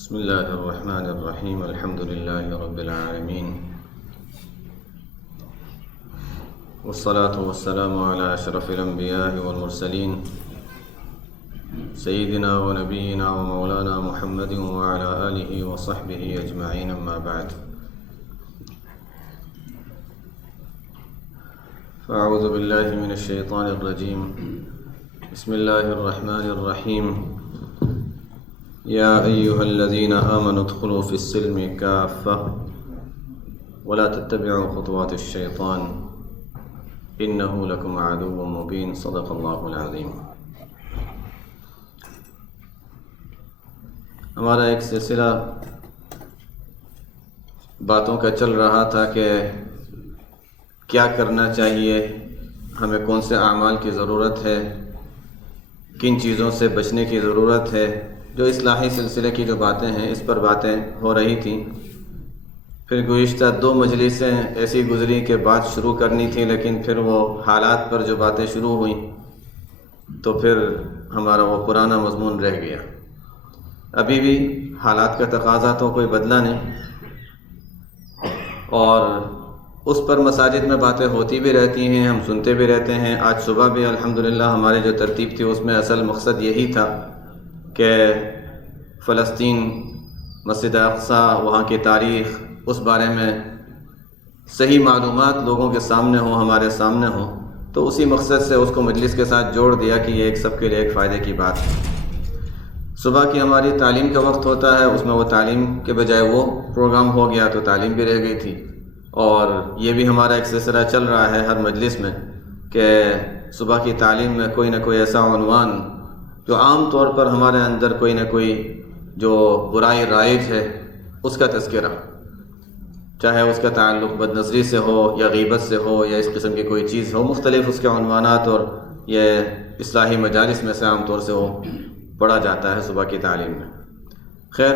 بسم الله الرحمن الرحيم الحمد لله رب العالمين والصلاة والسلام على أشرف الأنبياء والمرسلين سيدنا ونبينا ومولانا محمد وعلى آله وصحبه أجمعين أما بعد فأعوذ بالله من الشيطان الرجيم بسم الله الرحمن الرحيم يا أيها الذين آمنوا ادخلوا في السلم كافة ولا تتبعوا خطوات الشيطان إنه لكم عدو مبين صدق الله العظيم۔ ہمارا ایک سلسلہ باتوں کا چل رہا تھا کہ کیا کرنا چاہیے، ہمیں کون سے اعمال کی ضرورت ہے، کن چیزوں سے بچنے کی ضرورت ہے، جو اصلاحی سلسلے کی جو باتیں ہیں اس پر باتیں ہو رہی تھیں۔ پھر گزشتہ 2 مجلسیں ایسی گزری کہ بات شروع کرنی تھی، لیکن پھر وہ حالات پر جو باتیں شروع ہوئیں تو پھر ہمارا وہ پرانا مضمون رہ گیا۔ ابھی بھی حالات کا تقاضا تو کوئی بدلا نہیں، اور اس پر مساجد میں باتیں ہوتی بھی رہتی ہیں، ہم سنتے بھی رہتے ہیں۔ آج صبح بھی الحمدللہ ہماری جو ترتیب تھی اس میں اصل مقصد یہی تھا کہ فلسطین، مسجد اقصیٰ، وہاں کی تاریخ، اس بارے میں صحیح معلومات لوگوں کے سامنے ہوں، ہمارے سامنے ہوں، تو اسی مقصد سے اس کو مجلس کے ساتھ جوڑ دیا کہ یہ ایک سب کے لیے ایک فائدے کی بات ہے۔ صبح کی ہماری تعلیم کا وقت ہوتا ہے، اس میں وہ تعلیم کے بجائے وہ پروگرام ہو گیا تو تعلیم بھی رہ گئی تھی، اور یہ بھی ہمارا ایک سلسلہ چل رہا ہے ہر مجلس میں کہ صبح کی تعلیم میں کوئی نہ کوئی ایسا عنوان جو عام طور پر ہمارے اندر کوئی نہ کوئی جو برائی رائج ہے اس کا تذکرہ، چاہے اس کا تعلق بد نظری سے ہو یا غیبت سے ہو یا اس قسم کی کوئی چیز ہو، مختلف اس کے عنوانات، اور یہ اصلاحی مجالس میں سے عام طور سے وہ پڑھا جاتا ہے صبح کی تعلیم میں۔ خیر،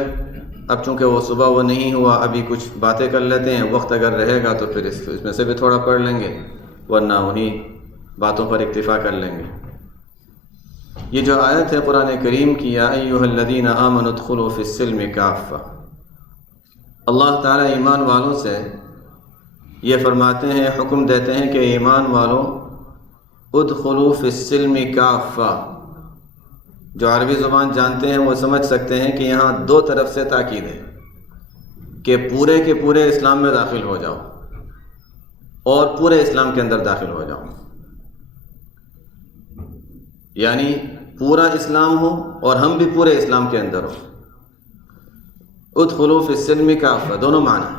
اب چونکہ وہ صبح وہ نہیں ہوا، ابھی کچھ باتیں کر لیتے ہیں، وقت اگر رہے گا تو پھر اس میں سے بھی تھوڑا پڑھ لیں گے، ورنہ انہیں باتوں پر اکتفا کر لیں گے۔ یہ جو آیت ہے قرآن کریم کی، یا ایھا الذین آمنوا ادخلوا فی السلم کافہ، اللہ تعالیٰ ایمان والوں سے یہ فرماتے ہیں، حکم دیتے ہیں کہ ایمان والوں ادخلوا فی السلم کافہ۔ جو عربی زبان جانتے ہیں وہ سمجھ سکتے ہیں کہ یہاں 2 طرف سے تاکید ہے کہ پورے کے پورے اسلام میں داخل ہو جاؤ اور پورے اسلام کے اندر داخل ہو جاؤ، یعنی پورا اسلام ہو اور ہم بھی پورے اسلام کے اندر ہو۔ ادخلوا فی السلم کافہ، دونوں معنی،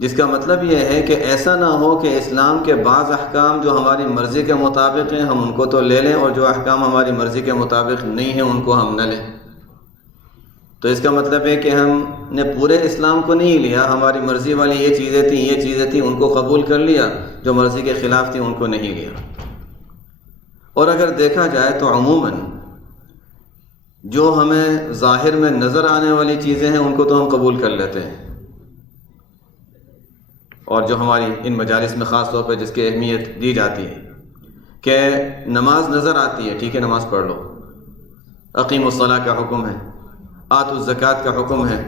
جس کا مطلب یہ ہے کہ ایسا نہ ہو کہ اسلام کے بعض احکام جو ہماری مرضی کے مطابق ہیں ہم ان کو تو لے لیں، اور جو احکام ہماری مرضی کے مطابق نہیں ہیں ان کو ہم نہ لیں۔ تو اس کا مطلب ہے کہ ہم نے پورے اسلام کو نہیں لیا، ہماری مرضی والی یہ چیزیں تھیں ان کو قبول کر لیا، جو مرضی کے خلاف تھیں ان کو نہیں لیا۔ اور اگر دیکھا جائے تو عموماً جو ہمیں ظاہر میں نظر آنے والی چیزیں ہیں ان کو تو ہم قبول کر لیتے ہیں، اور جو ہماری ان مجالس میں خاص طور پہ جس کی اہمیت دی جاتی ہے کہ نماز نظر آتی ہے، ٹھیک ہے نماز پڑھ لو، اقیموا الصلاۃ کا حکم ہے، آتوا الزکوٰۃ کا حکم ہے۔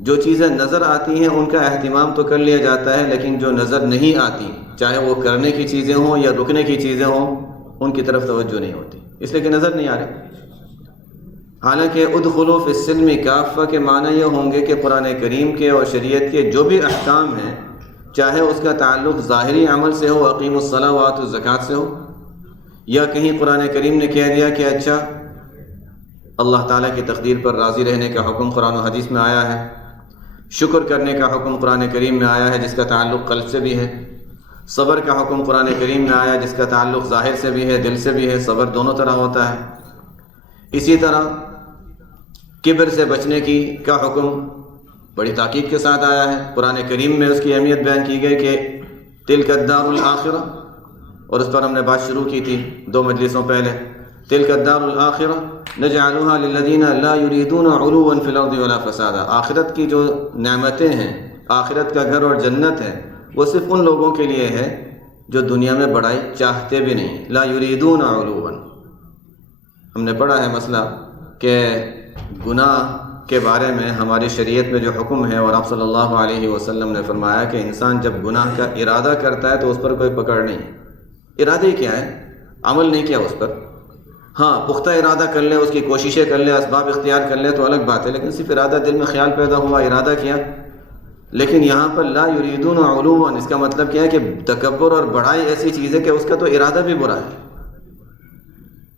جو چیزیں نظر آتی ہیں ان کا اہتمام تو کر لیا جاتا ہے، لیکن جو نظر نہیں آتی، چاہے وہ کرنے کی چیزیں ہوں یا رکنے کی چیزیں ہوں، ان کی طرف توجہ نہیں ہوتی، اس لیے کہ نظر نہیں آ رہی۔ حالانکہ ادخلوا فی السلم کافہ کے معنی یہ ہوں گے کہ قرآن کریم کے اور شریعت کے جو بھی احکام ہیں، چاہے اس کا تعلق ظاہری عمل سے ہو، اقیموا الصلاۃ وآتوا الزکوٰۃ سے ہو، یا کہیں قرآن کریم نے کہہ دیا کہ اچھا اللہ تعالیٰ کی تقدیر پر راضی رہنے کا حکم قرآن و حدیث میں آیا ہے، شکر کرنے کا حکم قرآن کریم میں آیا ہے جس کا تعلق قلب سے بھی ہے، صبر کا حکم قرآن کریم میں آیا جس کا تعلق ظاہر سے بھی ہے، دل سے بھی ہے، صبر دونوں طرح ہوتا ہے۔ اسی طرح کبر سے بچنے کا حکم بڑی تاکید کے ساتھ آیا ہے، قرآن کریم میں اس کی اہمیت بیان کی گئی کہ تلک الدار الآخرہ، اور اس پر ہم نے بات شروع کی تھی 2 مجلسوں پہلے، تلک الدار الآخرہ نجعلها للذین لا یریدون علوا فی الارض ولا فسادا، آخرت کی جو نعمتیں ہیں، آخرت کا گھر اور جنت ہے، وہ صرف ان لوگوں کے لیے ہے جو دنیا میں بڑائی چاہتے بھی نہیں، لا یریدون علوا۔ ہم نے پڑھا ہے مسئلہ کہ گناہ کے بارے میں ہماری شریعت میں جو حکم ہے اور آپ صلی اللہ علیہ وسلم نے فرمایا کہ انسان جب گناہ کا ارادہ کرتا ہے تو اس پر کوئی پکڑ نہیں. ارادے کیا ہے؟ عمل نہیں کیا اس پر. ہاں پختہ ارادہ کر لے، اس کی کوششیں کر لے، اسباب اختیار کر لے تو الگ بات ہے، لیکن صرف ارادہ، دل میں خیال پیدا ہوا، ارادہ کیا. لیکن یہاں پر لا یریدون علوا، اس کا مطلب کیا ہے کہ تکبر اور بڑائی ایسی چیز ہے کہ اس کا تو ارادہ بھی برا ہے.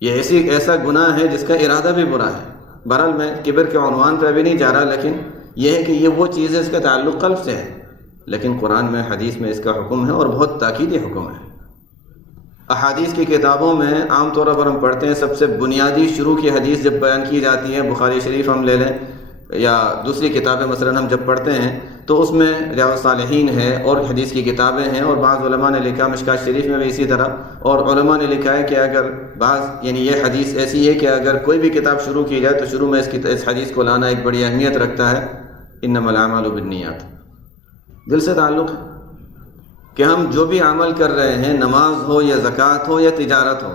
یہ ایسا گناہ ہے جس کا ارادہ بھی برا ہے. بہرحال میں کبر کے عنوان پہ ابھی نہیں جا رہا، لیکن یہ ہے کہ یہ وہ چیز ہے، اس کا تعلق قلب سے ہے. لیکن قرآن میں، حدیث میں اس کا حکم ہے اور بہت تاکیدی حکم ہے. احادیث کی کتابوں میں عام طور پر ہم پڑھتے ہیں، سب سے بنیادی شروع کی حدیث جب بیان کی جاتی ہے، بخاری شریف ہم لے لیں یا دوسری کتابیں مثلا ہم جب پڑھتے ہیں تو اس میں ریاض الصالحین ہے اور حدیث کی کتابیں ہیں، اور بعض علماء نے لکھا مشکات شریف میں بھی اسی طرح، اور علماء نے لکھا ہے کہ اگر یعنی یہ حدیث ایسی ہے کہ اگر کوئی بھی کتاب شروع کی جائے تو شروع میں اس حدیث کو لانا ایک بڑی اہمیت رکھتا ہے. انما الاعمال بالنیات، دل سے تعلق ہے کہ ہم جو بھی عمل کر رہے ہیں، نماز ہو یا زکوٰۃ ہو یا تجارت ہو،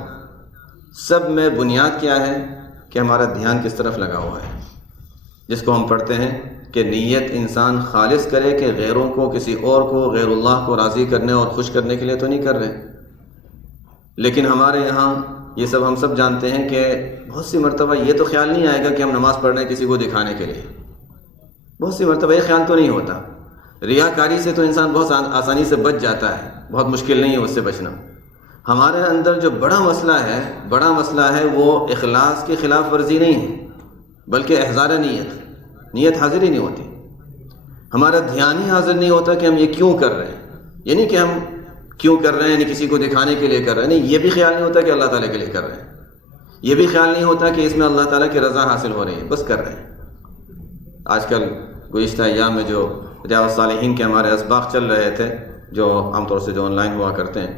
سب میں بنیاد کیا ہے کہ ہمارا دھیان کس طرف لگا ہوا ہے، جس کو ہم پڑھتے ہیں کہ نیت انسان خالص کرے کہ غیروں کو، کسی اور کو، غیر اللہ کو راضی کرنے اور خوش کرنے کے لیے تو نہیں کر رہے. لیکن ہمارے یہاں یہ سب ہم سب جانتے ہیں کہ بہت سی مرتبہ یہ تو خیال نہیں آئے گا کہ ہم نماز پڑھ رہے ہیں کسی کو دکھانے کے لیے. بہت سی مرتبہ یہ خیال تو نہیں ہوتا. ریاکاری سے تو انسان بہت آسانی سے بچ جاتا ہے، بہت مشکل نہیں ہے اس سے بچنا. ہمارے اندر جو بڑا مسئلہ ہے وہ اخلاص کی خلاف ورزی نہیں ہے، بلکہ احضار نیت حاضر ہی نہیں ہوتی. ہمارا دھیان ہی حاضر نہیں ہوتا کہ ہم یہ کیوں کر رہے ہیں. یہ نہیں کہ ہم کیوں کر رہے ہیں، یعنی کسی کو دکھانے کے لیے کر رہے ہیں، نہیں، یہ بھی خیال نہیں ہوتا کہ اللہ تعالیٰ کے لیے کر رہے ہیں. یہ بھی خیال نہیں ہوتا کہ اس میں اللہ تعالیٰ کی رضا حاصل ہو رہی ہے، بس کر رہے ہیں. آج کل گزشتہ ایام میں جو ریاض الصالحین کے ہمارے اسباق چل رہے تھے، جو عام طور سے جو آن لائن ہوا کرتے ہیں،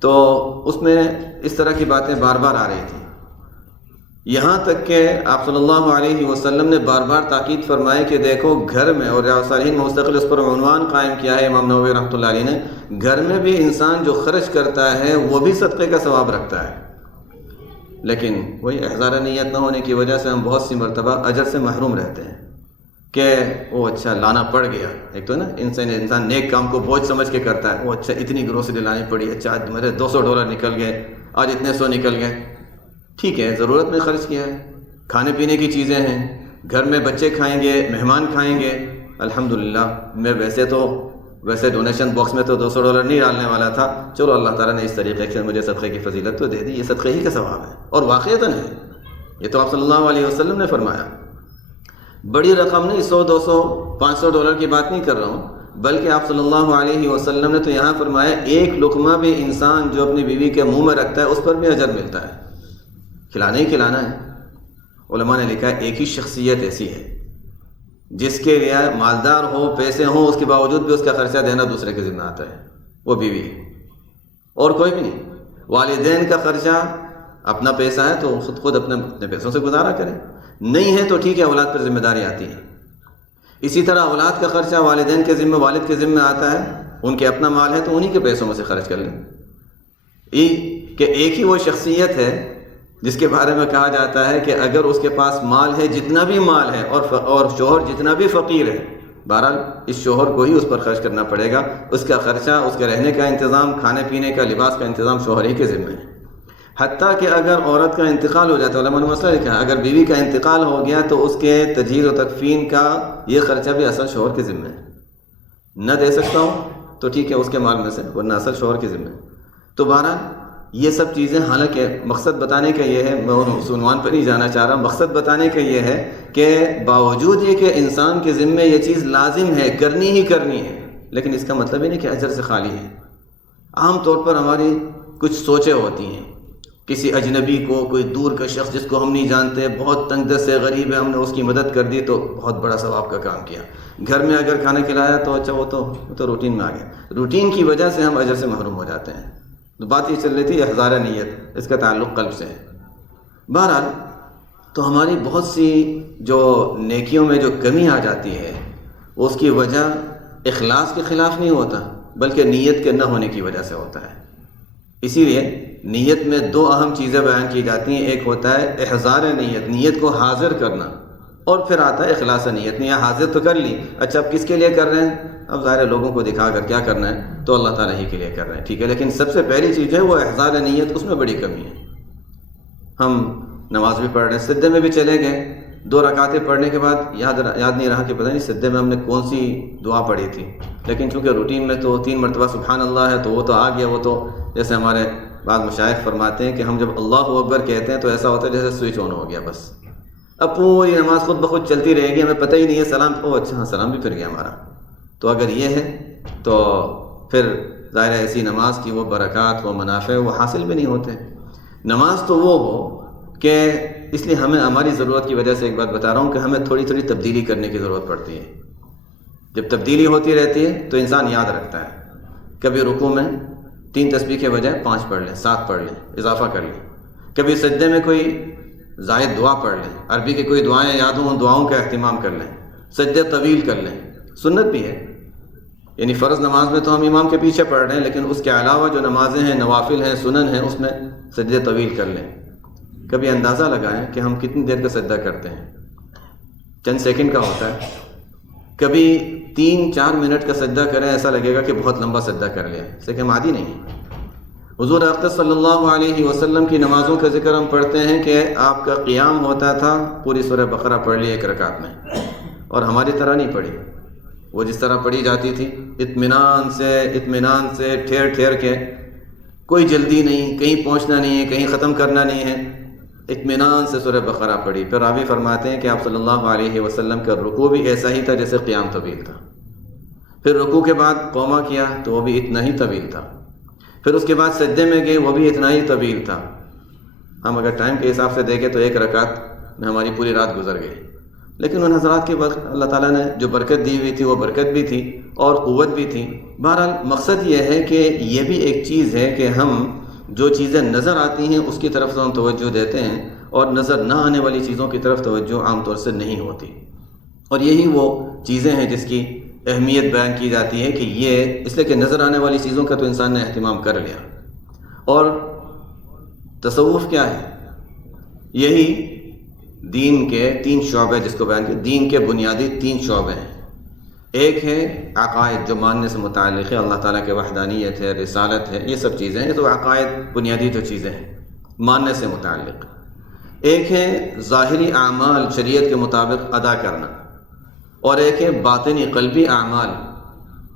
تو اس میں اس طرح کی باتیں بار بار آ رہی تھیں. یہاں تک کہ آپ صلی اللہ علیہ وسلم نے بار بار تاکید فرمائے کہ دیکھو گھر میں، اور ریاض الصالحین میں مستقل اس پر عنوان قائم کیا ہے امام نووی رحمۃ اللہ علیہ نے، گھر میں بھی انسان جو خرچ کرتا ہے وہ بھی صدقے کا ثواب رکھتا ہے. لیکن وہی احضار نیت نہ ہونے کی وجہ سے ہم بہت سی مرتبہ اجر سے محروم رہتے ہیں کہ وہ اچھا لانا پڑ گیا. ایک تو نا انسان نیک کام کو بوجھ سمجھ کے کرتا ہے، وہ اچھا اتنی گروسری لانی پڑی، اچھا آج میرے $200 نکل گئے، آج اتنے 100 نکل گئے. ٹھیک ہے، ضرورت میں خرچ کیا ہے، کھانے پینے کی چیزیں ہیں، گھر میں بچے کھائیں گے، مہمان کھائیں گے. الحمدللہ میں ویسے ڈونیشن باکس میں تو $200 نہیں ڈالنے والا تھا، چلو اللہ تعالیٰ نے اس طریقے سے مجھے صدقے کی فضیلت تو دے دی، یہ صدقے ہی کا ثواب ہے. اور واقعتاً ہے، یہ تو آپ صلی اللہ علیہ وسلم نے فرمایا. بڑی رقم نہیں، $100 $200 $500 کی بات نہیں کر رہا ہوں، بلکہ آپ صلی اللہ علیہ وسلم نے تو یہاں فرمایا ایک لقمہ بھی انسان جو اپنی بیوی کے منہ میں رکھتا ہے اس پر بھی اجر ملتا ہے. کھلانا ہی کھلانا ہے. علماء نے لکھا ہے ایک ہی شخصیت ایسی ہے جس کے لیے مالدار ہو، پیسے ہوں، اس کے باوجود بھی اس کا خرچہ دینا دوسرے کے ذمہ آتا ہے، وہ بیوی ہے، اور کوئی بھی نہیں. والدین کا خرچہ اپنا پیسہ ہے تو خود اپنے پیسوں سے گزارا کرے، نہیں ہے تو ٹھیک ہے، اولاد پر ذمہ داری آتی ہے. اسی طرح اولاد کا خرچہ والدین کے ذمہ، والد کے ذمہ آتا ہے، ان کے اپنا مال ہے تو انہی کے پیسوں میں سے خرچ کر لیں. کہ ایک ہی وہ شخصیت ہے جس کے بارے میں کہا جاتا ہے کہ اگر اس کے پاس مال ہے، جتنا بھی مال ہے، اور شوہر جتنا بھی فقیر ہے، بہرحال اس شوہر کو ہی اس پر خرچ کرنا پڑے گا. اس کا خرچہ، اس کے رہنے کا انتظام، کھانے پینے کا، لباس کا انتظام شوہر ہی کے ذمہ ہے. حتیٰ کہ اگر عورت کا انتقال ہو جاتا ہے، علماء نے مسئلہ لکھا ہے، اگر بیوی کا انتقال ہو گیا تو اس کے تجہیز و تکفین کا یہ خرچہ بھی اصل شوہر کے ذمہ ہے. نہ دے سکتا ہوں تو ٹھیک ہے اس کے مال میں سے، ورنہ اصل شوہر کے ذمہ ہے. تو بہرحال یہ سب چیزیں، حالانکہ مقصد بتانے کا یہ ہے، میں اس عنوان پر نہیں جانا چاہ رہا، مقصد بتانے کا یہ ہے کہ باوجود یہ کہ انسان کے ذمہ یہ چیز لازم ہے، کرنی ہی کرنی ہے، لیکن اس کا مطلب یہ نہیں کہ اجر سے خالی ہے. عام طور پر ہماری کچھ سوچیں ہوتی ہیں، کسی اجنبی کو، کوئی دور کا شخص جس کو ہم نہیں جانتے، بہت تنگ دست سے غریب ہے، ہم نے اس کی مدد کر دی تو بہت بڑا ثواب کا کام کیا. گھر میں اگر کھانا کھلایا تو اچھا وہ تو روٹین میں آ گیا. روٹین کی وجہ سے ہم اجر سے محروم ہو جاتے ہیں. تو بات یہ چل رہی تھی احضار نیت، اس کا تعلق قلب سے ہے. بہرحال تو ہماری بہت سی جو نیکیوں میں جو کمی آ جاتی ہے اس کی وجہ اخلاص کے خلاف نہیں ہوتا، بلکہ نیت کے نہ ہونے کی وجہ سے ہوتا ہے. اسی لیے نیت میں 2 اہم چیزیں بیان کی جاتی ہیں. ایک ہوتا ہے احضار نیت، نیت کو حاضر کرنا، اور پھر آتا ہے اخلاص نیت، نیت حاضر تو کر لی، اچھا اب کس کے لیے کر رہے ہیں؟ اب ظاہر ہے لوگوں کو دکھا کر کیا کرنا ہے، تو اللہ تعالیٰ ہی کے لیے کر رہے ہیں، ٹھیک ہے، لیکن سب سے پہلی چیز ہے وہ احضار نیت، اس میں بڑی کمی ہے۔ ہم نماز بھی پڑھ رہے ہیں، سجدے میں بھی چلے گئے، 2 رکعتیں پڑھنے کے بعد یاد نہیں رہا کہ پتہ نہیں سجدے میں ہم نے کون سی دعا پڑھی تھی، لیکن چونکہ روٹین میں تو 3 مرتبہ سبحان اللہ ہے تو وہ تو آ گیا، وہ تو جیسے ہمارے بعض مشائخ فرماتے ہیں کہ ہم جب اللہ اکبر کہتے ہیں تو ایسا ہوتا ہے جیسے سوئچ آن ہو گیا، بس اب پوری نماز خود بخود چلتی رہے گی، ہمیں پتہ ہی نہیں ہے سلام، او اچھا ہاں سلام بھی پھر گیا ہمارا۔ تو اگر یہ ہے تو پھر ظاہر ہے ایسی نماز کی وہ برکات، وہ منافع وہ حاصل بھی نہیں ہوتے۔ نماز تو وہ ہو کہ اس لیے ہمیں ہماری ضرورت کی وجہ سے ایک بات بتا رہا ہوں کہ ہمیں تھوڑی تھوڑی تبدیلی کرنے کی ضرورت پڑتی ہے۔ جب تبدیلی ہوتی رہتی ہے تو انسان یاد رکھتا ہے، کبھی رکوع میں 3 تسبیح کے بجائے 5 پڑھ لیں، 7 پڑھ لیں، اضافہ کر لیں، کبھی سجدے میں کوئی زائد دعا پڑھ لیں، عربی کی کوئی دعائیں یاد ہوں ان دعاؤں کا اہتمام کر لیں، سجدے طویل کر لیں، سنت بھی ہے، یعنی فرض نماز میں تو ہم امام کے پیچھے پڑھ رہے ہیں، لیکن اس کے علاوہ جو نمازیں ہیں، نوافل ہیں، سنن ہیں، اس میں سجدے طویل کر لیں۔ کبھی اندازہ لگائیں کہ ہم کتنی دیر کا سجدہ کرتے ہیں، چند سیکنڈ کا ہوتا ہے، کبھی 3-4 منٹ کا سجدہ کریں ایسا لگے گا کہ بہت لمبا سجدہ کر لیا، اس سے کہ ہم عادی نہیں ہیں۔ حضور اقدس صلی اللہ علیہ وسلم کی نمازوں کا ذکر ہم پڑھتے ہیں کہ آپ کا قیام ہوتا تھا، پوری سورہ بقرہ پڑھ لی 1 رکعت میں، اور ہماری طرح نہیں پڑھی، وہ جس طرح پڑھی جاتی تھی اطمینان سے ٹھہر ٹھہر کے، کوئی جلدی نہیں، کہیں پہنچنا نہیں ہے، کہیں ختم کرنا نہیں ہے، اطمینان سے سورہ بقرہ پڑھی۔ پھر راوی فرماتے ہیں کہ آپ صلی اللہ علیہ وسلم کا رکوع بھی ایسا ہی تھا جیسے قیام طویل تھا، پھر رکوع کے بعد قوما کیا تو وہ بھی اتنا ہی طویل تھا، پھر اس کے بعد سجدے میں گئے وہ بھی اتنا ہی طویل تھا۔ ہم اگر ٹائم کے حساب سے دیکھیں تو 1 رکعت میں ہماری پوری رات گزر گئی، لیکن ان حضرات کے وقت اللہ تعالیٰ نے جو برکت دی ہوئی تھی وہ برکت بھی تھی اور قوت بھی تھی۔ بہرحال مقصد یہ ہے کہ یہ بھی ایک چیز ہے کہ ہم جو چیزیں نظر آتی ہیں اس کی طرف تو ہم توجہ دیتے ہیں، اور نظر نہ آنے والی چیزوں کی طرف توجہ عام طور سے نہیں ہوتی، اور یہی وہ چیزیں ہیں جس کی اہمیت بیان کی جاتی ہے کہ یہ اس لیے کہ نظر آنے والی چیزوں کا تو انسان نے اہتمام کر لیا۔ اور تصوف کیا ہے؟ یہی دین کے 3 شعبے جس کو بیان کیا، دین کے بنیادی 3 شعبے ہیں۔ ایک ہے عقائد جو ماننے سے متعلق ہے، اللہ تعالیٰ کے وحدانیت ہے، رسالت ہے، یہ سب چیزیں ہیں، یہ تو عقائد بنیادی جو چیزیں ہیں ماننے سے متعلق۔ ایک ہے ظاہری اعمال شریعت کے مطابق ادا کرنا، اور ایک ہے باطنی قلبی اعمال۔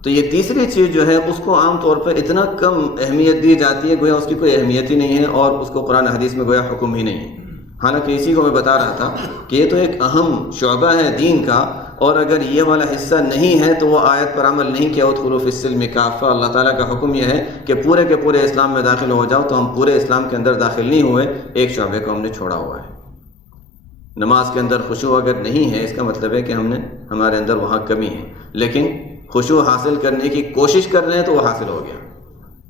تو یہ تیسری چیز جو ہے اس کو عام طور پر اتنا کم اہمیت دی جاتی ہے گویا اس کی کوئی اہمیت ہی نہیں ہے، اور اس کو قرآن حدیث میں گویا حکم ہی نہیں ہے۔ حالانکہ اسی کو میں بتا رہا تھا کہ یہ تو ایک اہم شعبہ ہے دین کا، اور اگر یہ والا حصہ نہیں ہے تو وہ آیت پر عمل نہیں کیا، ادخلوا فی السلم کافہ، اللہ تعالیٰ کا حکم یہ ہے کہ پورے کے پورے اسلام میں داخل ہو جاؤ، تو ہم پورے اسلام کے اندر داخل نہیں ہوئے، ایک شعبے کو ہم نے چھوڑا ہوا ہے۔ نماز کے اندر خشوع اگر نہیں ہے اس کا مطلب ہے کہ ہمارے اندر وہاں کمی ہے، لیکن خشوع حاصل کرنے کی کوشش کر رہے ہیں تو وہ حاصل ہو گیا۔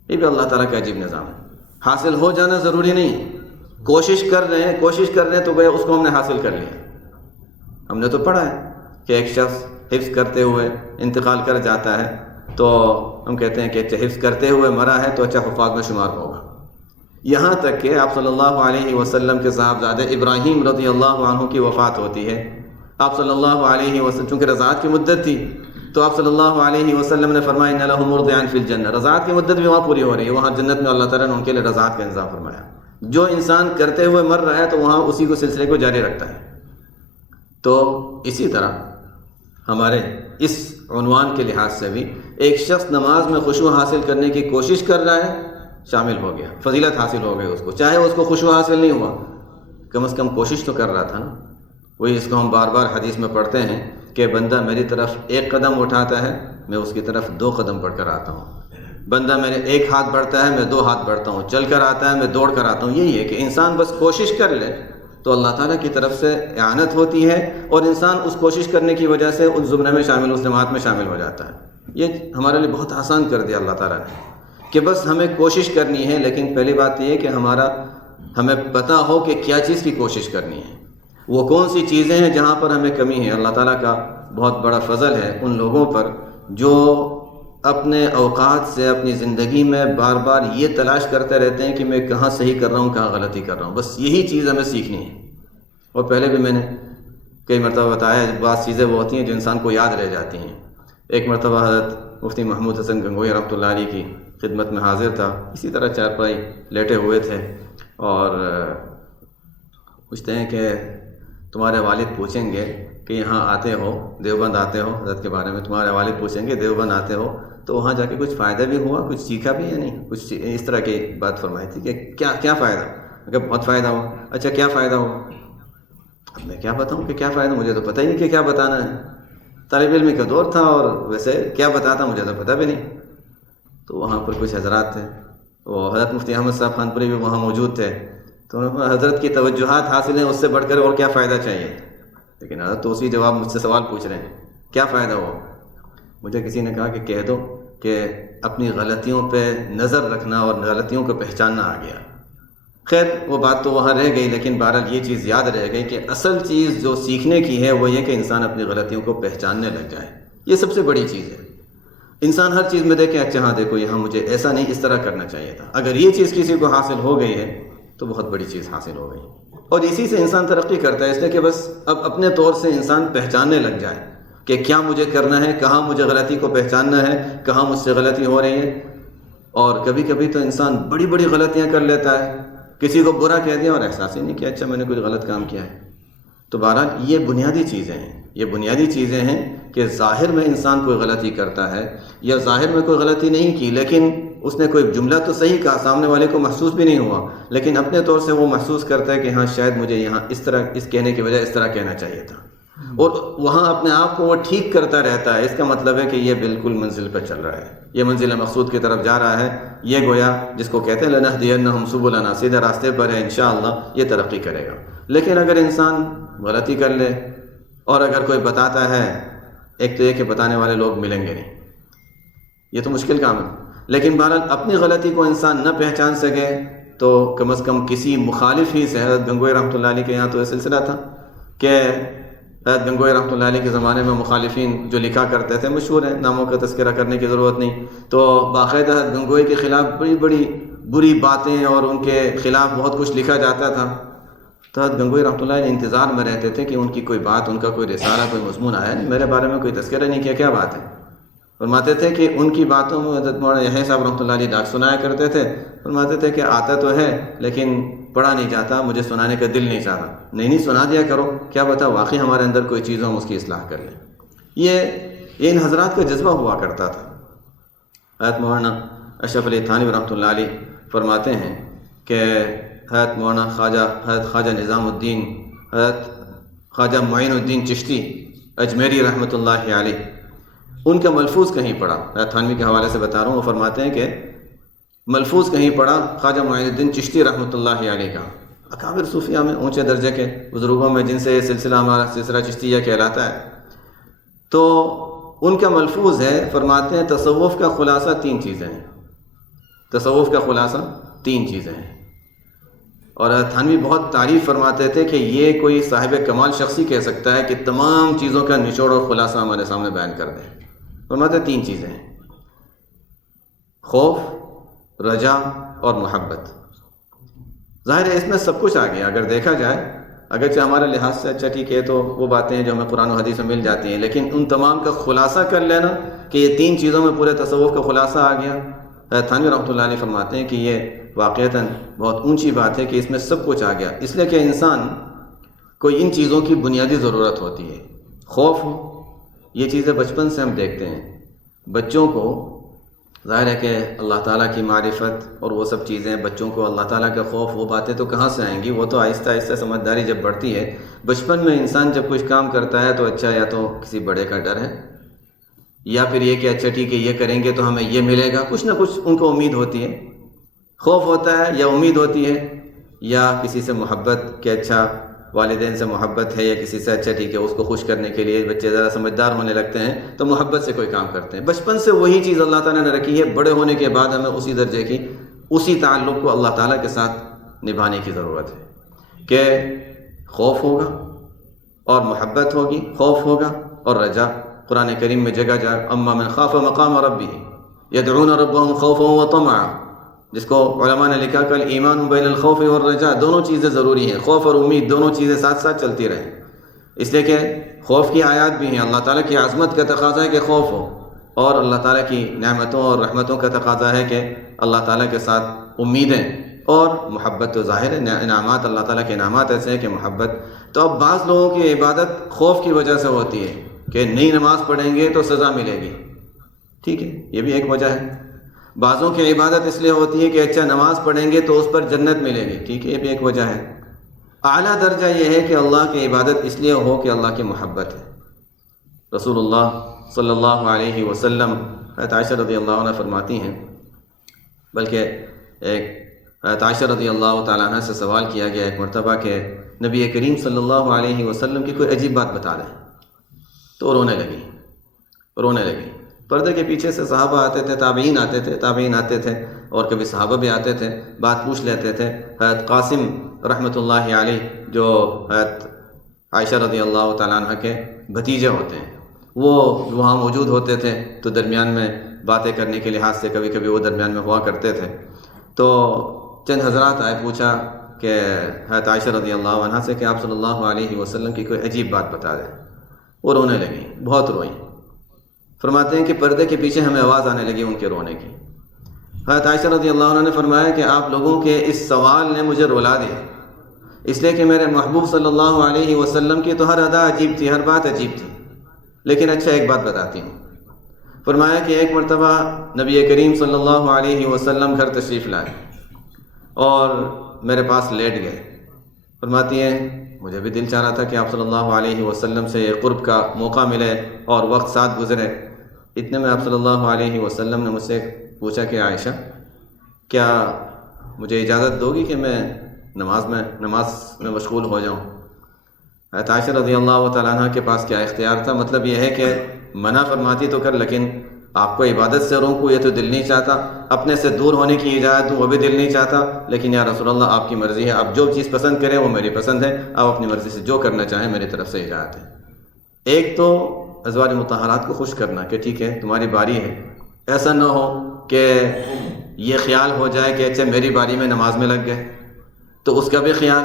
یہ بھی اللہ تعالیٰ کا عجیب نظام ہے، حاصل ہو جانا ضروری نہیں ہے، کوشش کر رہے ہیں تو گویا اس کو ہم نے حاصل کر لیا۔ ہم نے تو پڑھا ہے کہ ایک شخص حفظ کرتے ہوئے انتقال کر جاتا ہے تو ہم کہتے ہیں کہ اچھا حفظ کرتے ہوئے مرا ہے تو اچھا حفاظ میں شمار ہوگا، یہاں تک کہ آپ صلی اللہ علیہ وسلم کے صاحبزادے ابراہیم رضی اللہ عنہ کی وفات ہوتی ہے۔ آپ صلی اللہ علیہ وسلم چونکہ رضاعت کی مدت تھی تو آپ صلی اللہ علیہ وسلم نے فرمایا ان لہ مرضعا فی الجنہ، رضاعت کی مدت بھی وہاں پوری ہو رہی ہے، وہاں جنت میں اللہ تعالیٰ نے ان کے لیے رضاعت کا انتظام فرمایا۔ جو انسان کرتے ہوئے مر رہا ہے تو وہاں اسی کو سلسلے کو جاری رکھتا ہے۔ تو اسی طرح ہمارے اس عنوان کے لحاظ سے بھی ایک شخص نماز میں خشوع حاصل کرنے کی کوشش کر رہا ہے، شامل ہو گیا، فضیلت حاصل ہو گئی اس کو، چاہے اس کو خشوع حاصل نہیں ہوا، کم از کم کوشش تو کر رہا تھا نا۔ وہی اس کو ہم بار بار حدیث میں پڑھتے ہیں کہ بندہ میری طرف 1 قدم اٹھاتا ہے، میں اس کی طرف 2 قدم بڑھ کر آتا ہوں، بندہ میرے 1 ہاتھ بڑھتا ہے، میں 2 ہاتھ بڑھتا ہوں، چل کر آتا ہے، میں دوڑ کر آتا ہوں۔ یہی ہے کہ انسان بس کوشش کر لے تو اللہ تعالیٰ کی طرف سے اعانت ہوتی ہے، اور انسان اس کوشش کرنے کی وجہ سے اس زمرے میں شامل، اس جماعت میں شامل ہو جاتا ہے۔ یہ ہمارے لیے بہت آسان کر دیا اللہ تعالیٰ نے کہ بس ہمیں کوشش کرنی ہے، لیکن پہلی بات یہ ہے کہ ہمیں پتہ ہو کہ کیا چیز کی کوشش کرنی ہے، وہ کون سی چیزیں ہیں جہاں پر ہمیں کمی ہے۔ اللہ تعالیٰ کا بہت بڑا فضل ہے ان لوگوں پر جو اپنے اوقات سے اپنی زندگی میں بار بار یہ تلاش کرتے رہتے ہیں کہ میں کہاں صحیح کر رہا ہوں، کہاں غلطی کر رہا ہوں، بس یہی چیز ہمیں سیکھنی ہے۔ اور پہلے بھی میں نے کئی مرتبہ بتایا بعض چیزیں وہ ہوتی ہیں جو انسان کو یاد رہ جاتی ہیں۔ ایک مرتبہ حضرت مفتی محمود حسن گنگوئی رحمۃ اللہ علیہ کی خدمت میں حاضر تھا، اسی طرح چارپائی لیٹے ہوئے تھے اور پوچھتے ہیں کہ تمہارے والد پوچھیں گے کہ یہاں آتے ہو، دیوبند آتے ہو، حضرت کے بارے میں تمہارے والد پوچھیں گے دیوبند آتے ہو تو وہاں جا کے کچھ فائدہ بھی ہوا، کچھ سیکھا بھی یا نہیں؟ کچھ اس طرح کی بات فرمائی تھی کہ کیا فائدہ؟ کہ بہت فائدہ ہوا۔ اچھا کیا فائدہ ہوا؟ اب میں کیا بتاؤں کہ کیا فائدہ، مجھے تو پتہ ہی نہیں کہ کیا بتانا ہے، طالب علم کا دور تھا اور ویسے کیا بتاتا مجھے تو پتہ بھی نہیں۔ تو وہاں پر کچھ حضرات تھے، وہ حضرت مفتی احمد صاحب خانپوری بھی وہاں موجود تھے، تو حضرت کی توجہات حاصل ہیں، اس سے بڑھ کر اور کیا فائدہ چاہیے؟ لیکن حضرت تو اسی جواب مجھ سے سوال پوچھ رہے ہیں، کیا فائدہ ہوا؟ مجھے کسی نے کہا کہ کہہ دو کہ اپنی غلطیوں پہ نظر رکھنا اور غلطیوں کو پہچاننا آ گیا۔ خیر وہ بات تو وہاں رہ گئی، لیکن بہرحال یہ چیز یاد رہ گئی کہ اصل چیز جو سیکھنے کی ہے وہ یہ کہ انسان اپنی غلطیوں کو پہچاننے لگ جائے، یہ سب سے بڑی چیز ہے۔ انسان ہر چیز میں دیکھے اچھا ہاں دیکھو یہاں مجھے ایسا نہیں اس طرح کرنا چاہیے تھا، اگر یہ چیز کسی کو حاصل ہو گئی ہے تو بہت بڑی چیز حاصل ہو گئی، اور اسی سے انسان ترقی کرتا ہے۔ اس لیے کہ بس اب اپنے طور سے انسان پہچاننے لگ جائے کہ کیا مجھے کرنا ہے، کہاں مجھے غلطی کو پہچاننا ہے، کہاں مجھ سے غلطی ہو رہی ہے۔ اور کبھی کبھی تو انسان بڑی بڑی غلطیاں کر لیتا ہے، کسی کو برا کہہ دیا اور احساس ہی نہیں کیا اچھا میں نے کچھ غلط کام کیا ہے۔ تو بہرحال یہ بنیادی چیزیں ہیں، یہ بنیادی چیزیں ہیں کہ ظاہر میں انسان کوئی غلطی کرتا ہے یا ظاہر میں کوئی غلطی نہیں کی لیکن اس نے کوئی جملہ تو صحیح کہا، سامنے والے کو محسوس بھی نہیں ہوا، لیکن اپنے طور سے وہ محسوس کرتا ہے کہ ہاں شاید مجھے یہاں اس طرح اس کہنے کی بجائے اس طرح کہنا چاہیے تھا، اور وہاں اپنے آپ کو وہ ٹھیک کرتا رہتا ہے۔ اس کا مطلب ہے کہ یہ بالکل منزل پر چل رہا ہے، یہ منزل مقصود کی طرف جا رہا ہے، یہ گویا جس کو کہتے ہیں لَنَهْدِيَنَّهُمْ سُبُلَنَا، سیدھے راستے پر ہے، انشاءاللہ یہ ترقی کرے گا۔ لیکن اگر انسان غلطی کر لے اور اگر کوئی بتاتا ہے، ایک تو یہ کہ بتانے والے لوگ ملیں گے نہیں، یہ تو مشکل کام ہے، لیکن بہرحال اپنی غلطی کو انسان نہ پہچان سکے تو کم از کم کسی مخالف ہی سے، حضرت گنگوئی رحمۃ اللہ علیہ کے یہاں تو یہ سلسلہ تھا کہ حضرت گنگوئی رحمۃ اللہ علیہ کے زمانے میں مخالفین جو لکھا کرتے تھے، مشہور ہیں، ناموں کا تذکرہ کرنے کی ضرورت نہیں، تو باقاعدہ حضرت گنگوئی کے خلاف بڑی بڑی بری باتیں اور ان کے خلاف بہت کچھ لکھا جاتا تھا۔ تو حضرت گنگوئی رحمۃ اللہ علیہ انتظار میں رہتے تھے کہ ان کی کوئی بات، ان کا کوئی رسالہ، کوئی مضمون آیا نہیں، میرے بارے میں کوئی تذکرہ نہیں کیا، کیا بات ہے؟ فرماتے تھے کہ ان کی باتوں میں حضرت مولانا یحییٰ صاحب رحمۃ اللہ علیہ ڈاک سنایا کرتے تھے، فرماتے تھے کہ آتا تو ہے لیکن پڑھا نہیں جاتا، مجھے سنانے کا دل نہیں چاہتا۔ نہیں سنا دیا کرو، کیا بتا واقعی ہمارے اندر کوئی چیز ہو ہم اس کی اصلاح کر لیں۔ یہ ان حضرات کا جذبہ ہوا کرتا تھا۔ حضرت مولانا اشرف علی تھانوی رحمۃ اللہ علیہ فرماتے ہیں کہ حضرت مولانا حضرت خواجہ نظام الدین، حضرت خواجہ معین الدین چشتی اجمیری رحمۃ اللہ علیہ، ان کا ملفوظ کہیں پڑھا، حضرت تھانوی کے حوالے سے بتا رہا ہوں، وہ فرماتے ہیں کہ ملفوظ کہیں پڑھا خواجہ معین الدین چشتی رحمۃ اللہ علیہ کا، اکابر صوفیہ میں اونچے درجے کے بزرگوں میں جن سے یہ سلسلہ ہمارا سلسلہ چشتیہ کہلاتا ہے، تو ان کا ملفوظ ہے، فرماتے ہیں تصوف کا خلاصہ 3 چیزیں ہیں، تصوف کا خلاصہ 3 چیزیں ہیں۔ اور تھانوی بہت تعریف فرماتے تھے کہ یہ کوئی صاحب کمال شخصی کہہ سکتا ہے کہ تمام چیزوں کا نچوڑ اور خلاصہ ہمارے سامنے بیان کر دیں۔ فرماتے 3 چیزیں ہیں، خوف، رجا اور محبت۔ ظاہر ہے اس میں سب کچھ آ گیا اگر دیکھا جائے، اگرچہ ہمارے لحاظ سے اچھا ٹھیک ہے تو وہ باتیں ہیں جو ہمیں قرآن و حدیث میں مل جاتی ہیں، لیکن ان تمام کا خلاصہ کر لینا کہ یہ 3 چیزوں میں پورے تصوف کا خلاصہ آ گیا۔ تھانوی رحمۃ اللہ علیہ فرماتے ہیں کہ یہ واقعتاً بہت اونچی بات ہے کہ اس میں سب کچھ آ گیا، اس لیے کہ انسان کو ان چیزوں کی بنیادی ضرورت ہوتی ہے۔ خوف ہو، یہ چیزیں بچپن سے ہم دیکھتے ہیں، بچوں کو ظاہر ہے کہ اللہ تعالیٰ کی معرفت اور وہ سب چیزیں، بچوں کو اللہ تعالیٰ کا خوف، وہ باتیں تو کہاں سے آئیں گی، وہ تو آہستہ آہستہ سمجھداری جب بڑھتی ہے۔ بچپن میں انسان جب کچھ کام کرتا ہے تو اچھا یا تو کسی بڑے کا ڈر ہے، یا پھر یہ کہ اچھا ٹھیک ہے یہ کریں گے تو ہمیں یہ ملے گا، کچھ نہ کچھ ان کو امید ہوتی ہے، خوف ہوتا ہے یا امید ہوتی ہے، یا کسی سے محبت کہ اچھا والدین سے محبت ہے یا کسی سے اچھا ٹھیک ہے اس کو خوش کرنے کے لیے بچے ذرا سمجھدار ہونے لگتے ہیں تو محبت سے کوئی کام کرتے ہیں۔ بچپن سے وہی چیز اللہ تعالیٰ نے رکھی ہے، بڑے ہونے کے بعد ہمیں اسی درجے کی، اسی تعلق کو اللہ تعالیٰ کے ساتھ نبھانے کی ضرورت ہے کہ خوف ہوگا اور محبت ہوگی، خوف ہوگا اور رجا۔ قرآن کریم میں جگہ جگہ اما من خاف مقام ربہ یدعون ربهم خوفا وطمعا، جس کو علماء نے لکھا کہ ایمان بین الخوف والرجاء، دونوں چیزیں ضروری ہیں، خوف اور امید دونوں چیزیں ساتھ ساتھ چلتی رہیں۔ اس لیے کہ خوف کی آیات بھی ہیں، اللہ تعالیٰ کی عظمت کا تقاضا ہے کہ خوف ہو، اور اللہ تعالیٰ کی نعمتوں اور رحمتوں کا تقاضا ہے کہ اللہ تعالیٰ کے ساتھ امیدیں اور محبت تو ظاہر ہے، انعامات اللہ تعالیٰ کے انعامات ایسے ہیں کہ محبت۔ تو اب بعض لوگوں کی عبادت خوف کی وجہ سے ہوتی ہے کہ نئی نماز پڑھیں گے تو سزا ملے گی، ٹھیک ہے، یہ بھی ایک وجہ ہے۔ بعضوں کی عبادت اس لیے ہوتی ہے کہ اچھا نماز پڑھیں گے تو اس پر جنت ملے گی، ٹھیک ہے، یہ بھی ایک وجہ ہے۔ اعلیٰ درجہ یہ ہے کہ اللہ کی عبادت اس لیے ہو کہ اللہ کی محبت ہے۔ رسول اللہ صلی اللہ علیہ وسلم، حضرت عائشہ رضی اللہ عنہ فرماتی ہیں، بلکہ ایک حضرت عائشہ رضی اللہ تعالیٰ عنہ سے سوال کیا گیا ایک مرتبہ کہ نبی کریم صلی اللہ علیہ وسلم کی کوئی عجیب بات بتا دیں، تو رونے لگی۔ پردے کے پیچھے سے صحابہ آتے تھے، تابعین آتے تھے اور کبھی صحابہ بھی آتے تھے، بات پوچھ لیتے تھے۔ حضرت قاسم رحمۃ اللہ علیہ جو حضرت عائشہ رضی اللہ تعالیٰ عنہ کے بھتیجے ہوتے ہیں، وہ وہاں موجود ہوتے تھے، تو درمیان میں باتیں کرنے کے لحاظ سے کبھی کبھی وہ درمیان میں ہوا کرتے تھے۔ تو چند حضرات آئے، پوچھا کہ حضرت عائشہ رضی اللہ عنہ سے کہ آپ صلی اللہ علیہ وسلم کی کوئی عجیب بات بتا دیں۔ وہ رونے لگیں، بہت روئیں۔ فرماتے ہیں کہ پردے کے پیچھے ہمیں آواز آنے لگی ان کے رونے کی۔ حضرت عائشہ رضی اللہ عنہ نے فرمایا کہ آپ لوگوں کے اس سوال نے مجھے رلا دیا، اس لیے کہ میرے محبوب صلی اللہ علیہ وسلم کی تو ہر ادا عجیب تھی، ہر بات عجیب تھی، لیکن اچھا ایک بات بتاتی ہوں۔ فرمایا کہ ایک مرتبہ نبی کریم صلی اللہ علیہ وسلم گھر تشریف لائے اور میرے پاس لیٹ گئے۔ فرماتی ہیں مجھے بھی دل چاہ رہا تھا کہ آپ صلی اللہ علیہ وسلم سے قرب کا موقع ملے اور وقت ساتھ گزرے۔ اتنے میں آپ صلی اللہ علیہ وسلم نے مجھ سے پوچھا کہ عائشہ کیا مجھے اجازت دو گی کہ میں نماز میں مشغول ہو جاؤں؟ حضرت عائشہ رضی اللہ تعالیٰ عنہ کے پاس کیا اختیار تھا؟ مطلب یہ ہے کہ منع فرماتی تو کر، لیکن آپ کو عبادت سے روکوں یہ تو دل نہیں چاہتا، اپنے سے دور ہونے کی اجازت دوں وہ بھی دل نہیں چاہتا، لیکن یا رسول اللہ آپ کی مرضی ہے، آپ جو چیز پسند کریں وہ میری پسند ہے، آپ اپنی مرضی سے جو کرنا چاہیں میری طرف سے اجازت ہے۔ ایک تو ازواج مطہرات کو خوش کرنا کہ ٹھیک ہے تمہاری باری ہے، ایسا نہ ہو کہ یہ خیال ہو جائے کہ اچھا میری باری میں نماز میں لگ گئے، تو اس کا بھی خیال،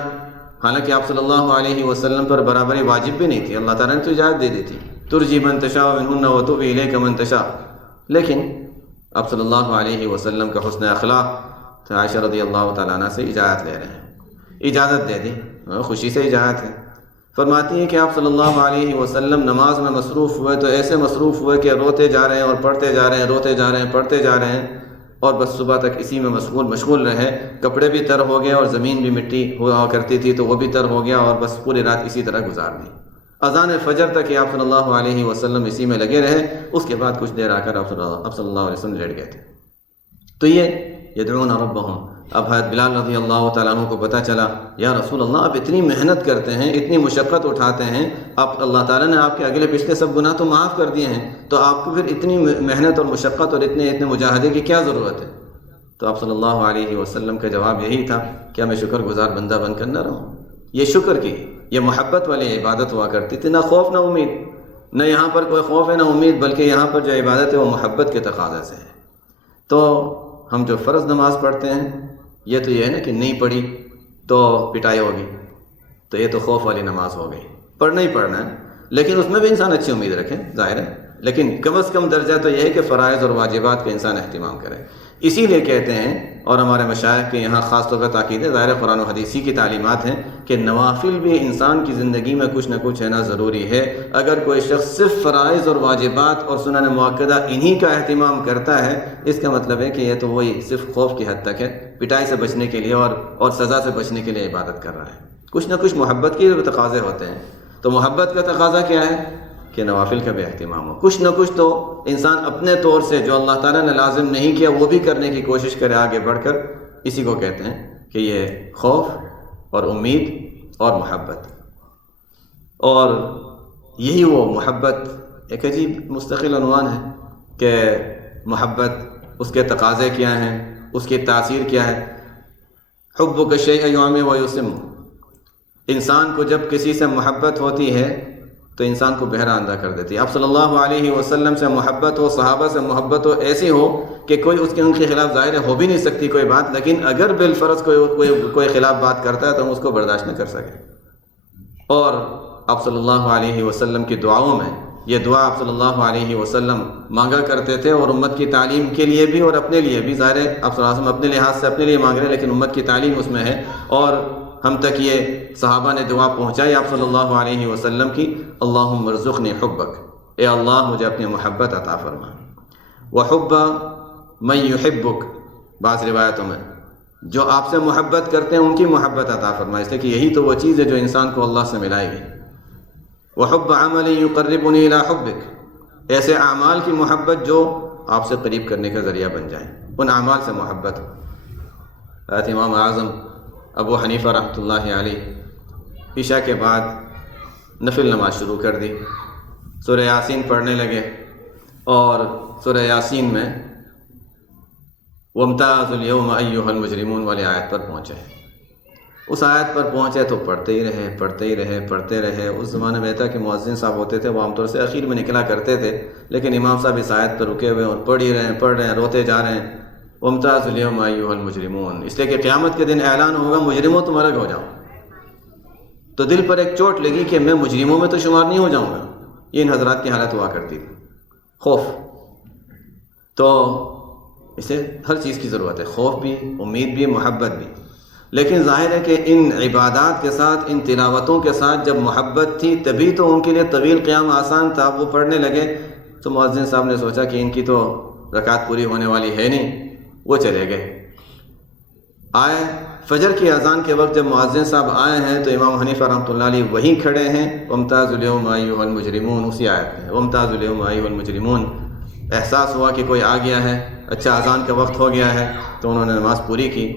حالانکہ آپ صلی اللہ علیہ وسلم پر برابری واجب بھی نہیں تھی، اللہ تعالیٰ نے تو اجازت دے دی تھی، ترجی من تشاء منہن وتؤوی الیک من تشاء، لیکن آپ صلی اللہ علیہ وسلم کا حسن اخلاق عائشہ رضی اللہ تعالیٰ عنہ سے اجازت لے رہے ہیں، اجازت دے دی، خوشی سے اجازت ہے۔ فرماتی ہیں کہ آپ صلی اللہ علیہ وسلم نماز میں مصروف ہوئے تو ایسے مصروف ہوئے کہ روتے جا رہے ہیں اور پڑھتے جا رہے ہیں، روتے جا رہے ہیں پڑھتے جا رہے ہیں، اور بس صبح تک اسی میں مشغول رہے۔ کپڑے بھی تر ہو گئے اور زمین بھی مٹی ہوا کرتی تھی تو وہ بھی تر ہو گیا، اور بس پوری رات اسی طرح گزار دی۔ اذان فجر تک آپ صلی اللہ علیہ وسلم اسی میں لگے رہے، اس کے بعد کچھ دیر آ کر آپ صلی اللہ علیہ وسلم لیٹ گئے تھے۔ تو یہ یدعون ربہم، اب حضرت بلال رضی اللہ تعالیٰ عنہ کو پتہ چلا یا رسول اللہ آپ اتنی محنت کرتے ہیں، اتنی مشقت اٹھاتے ہیں، آپ اللہ تعالیٰ نے آپ کے اگلے پچھلے سب گناہ تو معاف کر دیے ہیں، تو آپ کو پھر اتنی محنت اور مشقت اور اتنے مجاہدے کی کیا ضرورت ہے؟ تو آپ صلی اللہ علیہ وسلم کا جواب یہی تھا کہ میں شکر گزار بندہ بن کر نہ رہوں۔ یہ شکر کی، یہ محبت والی عبادت ہوا کرتی تھی، نہ خوف نہ امید، نہ یہاں پر کوئی خوف ہے نہ امید، بلکہ یہاں پر جو عبادت ہے وہ محبت کے تقاضے سے ہے۔ تو ہم جو فرض نماز پڑھتے ہیں یہ تو یہ ہے نا کہ نہیں پڑھی تو پٹائی ہوگی، تو یہ تو خوف والی نماز ہو گئی، پڑھنا ہی پڑھنا ہے، لیکن اس میں بھی انسان اچھی امید رکھے ظاہر ہے، لیکن کم از کم درجہ تو یہ ہے کہ فرائض اور واجبات کا انسان اہتمام کرے۔ اسی لیے کہتے ہیں، اور ہمارے مشائخ کے یہاں خاص طور پر تاکید ہے، ظاہر قرآن و حدیثی کی تعلیمات ہیں کہ نوافل بھی انسان کی زندگی میں کچھ نہ کچھ ہے نا ضروری ہے۔ اگر کوئی شخص صرف فرائض اور واجبات اور سنن مؤکدہ انہی کا اہتمام کرتا ہے، اس کا مطلب ہے کہ یہ تو وہی صرف خوف کی حد تک ہے، پٹائی سے بچنے کے لیے اور سزا سے بچنے کے لیے عبادت کر رہا ہے۔ کچھ نہ کچھ محبت کے تقاضے ہوتے ہیں، تو محبت کا تقاضا کیا ہے کہ نوافل کا بھی اہتمام ہو، کچھ نہ کچھ تو انسان اپنے طور سے جو اللہ تعالیٰ نے لازم نہیں کیا وہ بھی کرنے کی کوشش کرے آگے بڑھ کر۔ اسی کو کہتے ہیں کہ یہ خوف اور امید اور محبت، اور یہی وہ محبت ایک عجیب مستقل عنوان ہے کہ محبت، اس کے تقاضے کیا ہیں، اس کی تاثیر کیا ہے۔ حبک الشیء یعمی و یسم، انسان کو جب کسی سے محبت ہوتی ہے تو انسان کو بہرا اندھا کر دیتی ہے۔ آپ صلی اللہ علیہ وسلم سے محبت ہو، صحابہ سے محبت ہو، ایسی ہو کہ کوئی ان کے خلاف ظاہر ہو بھی نہیں سکتی کوئی بات، لیکن اگر بالفرض کوئی خلاف بات کرتا ہے تو ہم اس کو برداشت نہ کر سکیں۔ اور آپ صلی اللہ علیہ وسلم کی دعاؤں میں یہ دعا آپ صلی اللہ علیہ وسلم مانگا کرتے تھے، اور امت کی تعلیم کے لیے بھی اور اپنے لیے بھی. ظاہر ہے آپ صلی اللہ علیہ وسلم اپنے لحاظ سے اپنے لیے مانگ رہے ہیں، لیکن امت کی تعلیم اس میں ہے، اور ہم تک یہ صحابہ نے دعا پہنچائی آپ صلی اللہ علیہ وسلم کی. اللہم ارزقنی حبک، اے اللہ مجھے اپنی محبت عطا فرما. وحب من یحبک، بعض روایتوں میں جو آپ سے محبت کرتے ہیں ان کی محبت عطا فرما، اس لیے کہ یہی تو وہ چیز ہے جو انسان کو اللہ سے ملائے گی. وحب عمل یقربنی الی حبک، ایسے اعمال کی محبت جو آپ سے قریب کرنے کا ذریعہ بن جائیں، ان اعمال سے محبت. امام اعظم ابو حنیفہ رحمۃ اللہ علیہ عشاء کے بعد نفل نماز شروع کر دی، سورہ یاسین پڑھنے لگے، اور سورہ یاسین میں وامتاز الیوم ایھا المجرمون والی آیت پر پہنچے. اس آیت پر پہنچے تو پڑھتے ہی رہے. اس زمانے میں تھا کہ مؤذن صاحب ہوتے تھے، وہ عام طور سے اخیر میں نکلا کرتے تھے، لیکن امام صاحب اس آیت پر رکے ہوئے اور پڑھ رہے ہیں، روتے جا رہے ہیں. وامتاز الیوم ایھا المجرمون، اس لیے کہ قیامت کے دن اعلان ہوگا مجرموں تم الگ ہو جاؤ. تو دل پر ایک چوٹ لگی کہ میں مجرموں میں تو شمار نہیں ہو جاؤں گا. یہ ان حضرات کی حالت ہوا کرتی تھی، خوف. تو اسے ہر چیز کی ضرورت ہے، خوف بھی، امید بھی، محبت بھی. لیکن ظاہر ہے کہ ان عبادات کے ساتھ، ان تلاوتوں کے ساتھ جب محبت تھی تبھی تو ان کے لیے طویل قیام آسان تھا. وہ پڑھنے لگے تو مؤذن صاحب نے سوچا کہ ان کی تو رکعت پوری ہونے والی ہے نہیں، وہ چلے گئے. آئے فجر کی اذان کے وقت جب مؤذن صاحب آئے ہیں تو امام حنیفہ رحمۃ اللہ علیہ وہیں کھڑے ہیں. وامتاز الیوم ایھا المجرمون، اسی آیت میں وامتاز الیوم ایھا المجرمون. احساس ہوا کہ کوئی آ گیا ہے، اچھا اذان کا وقت ہو گیا ہے، تو انہوں نے نماز پوری کی.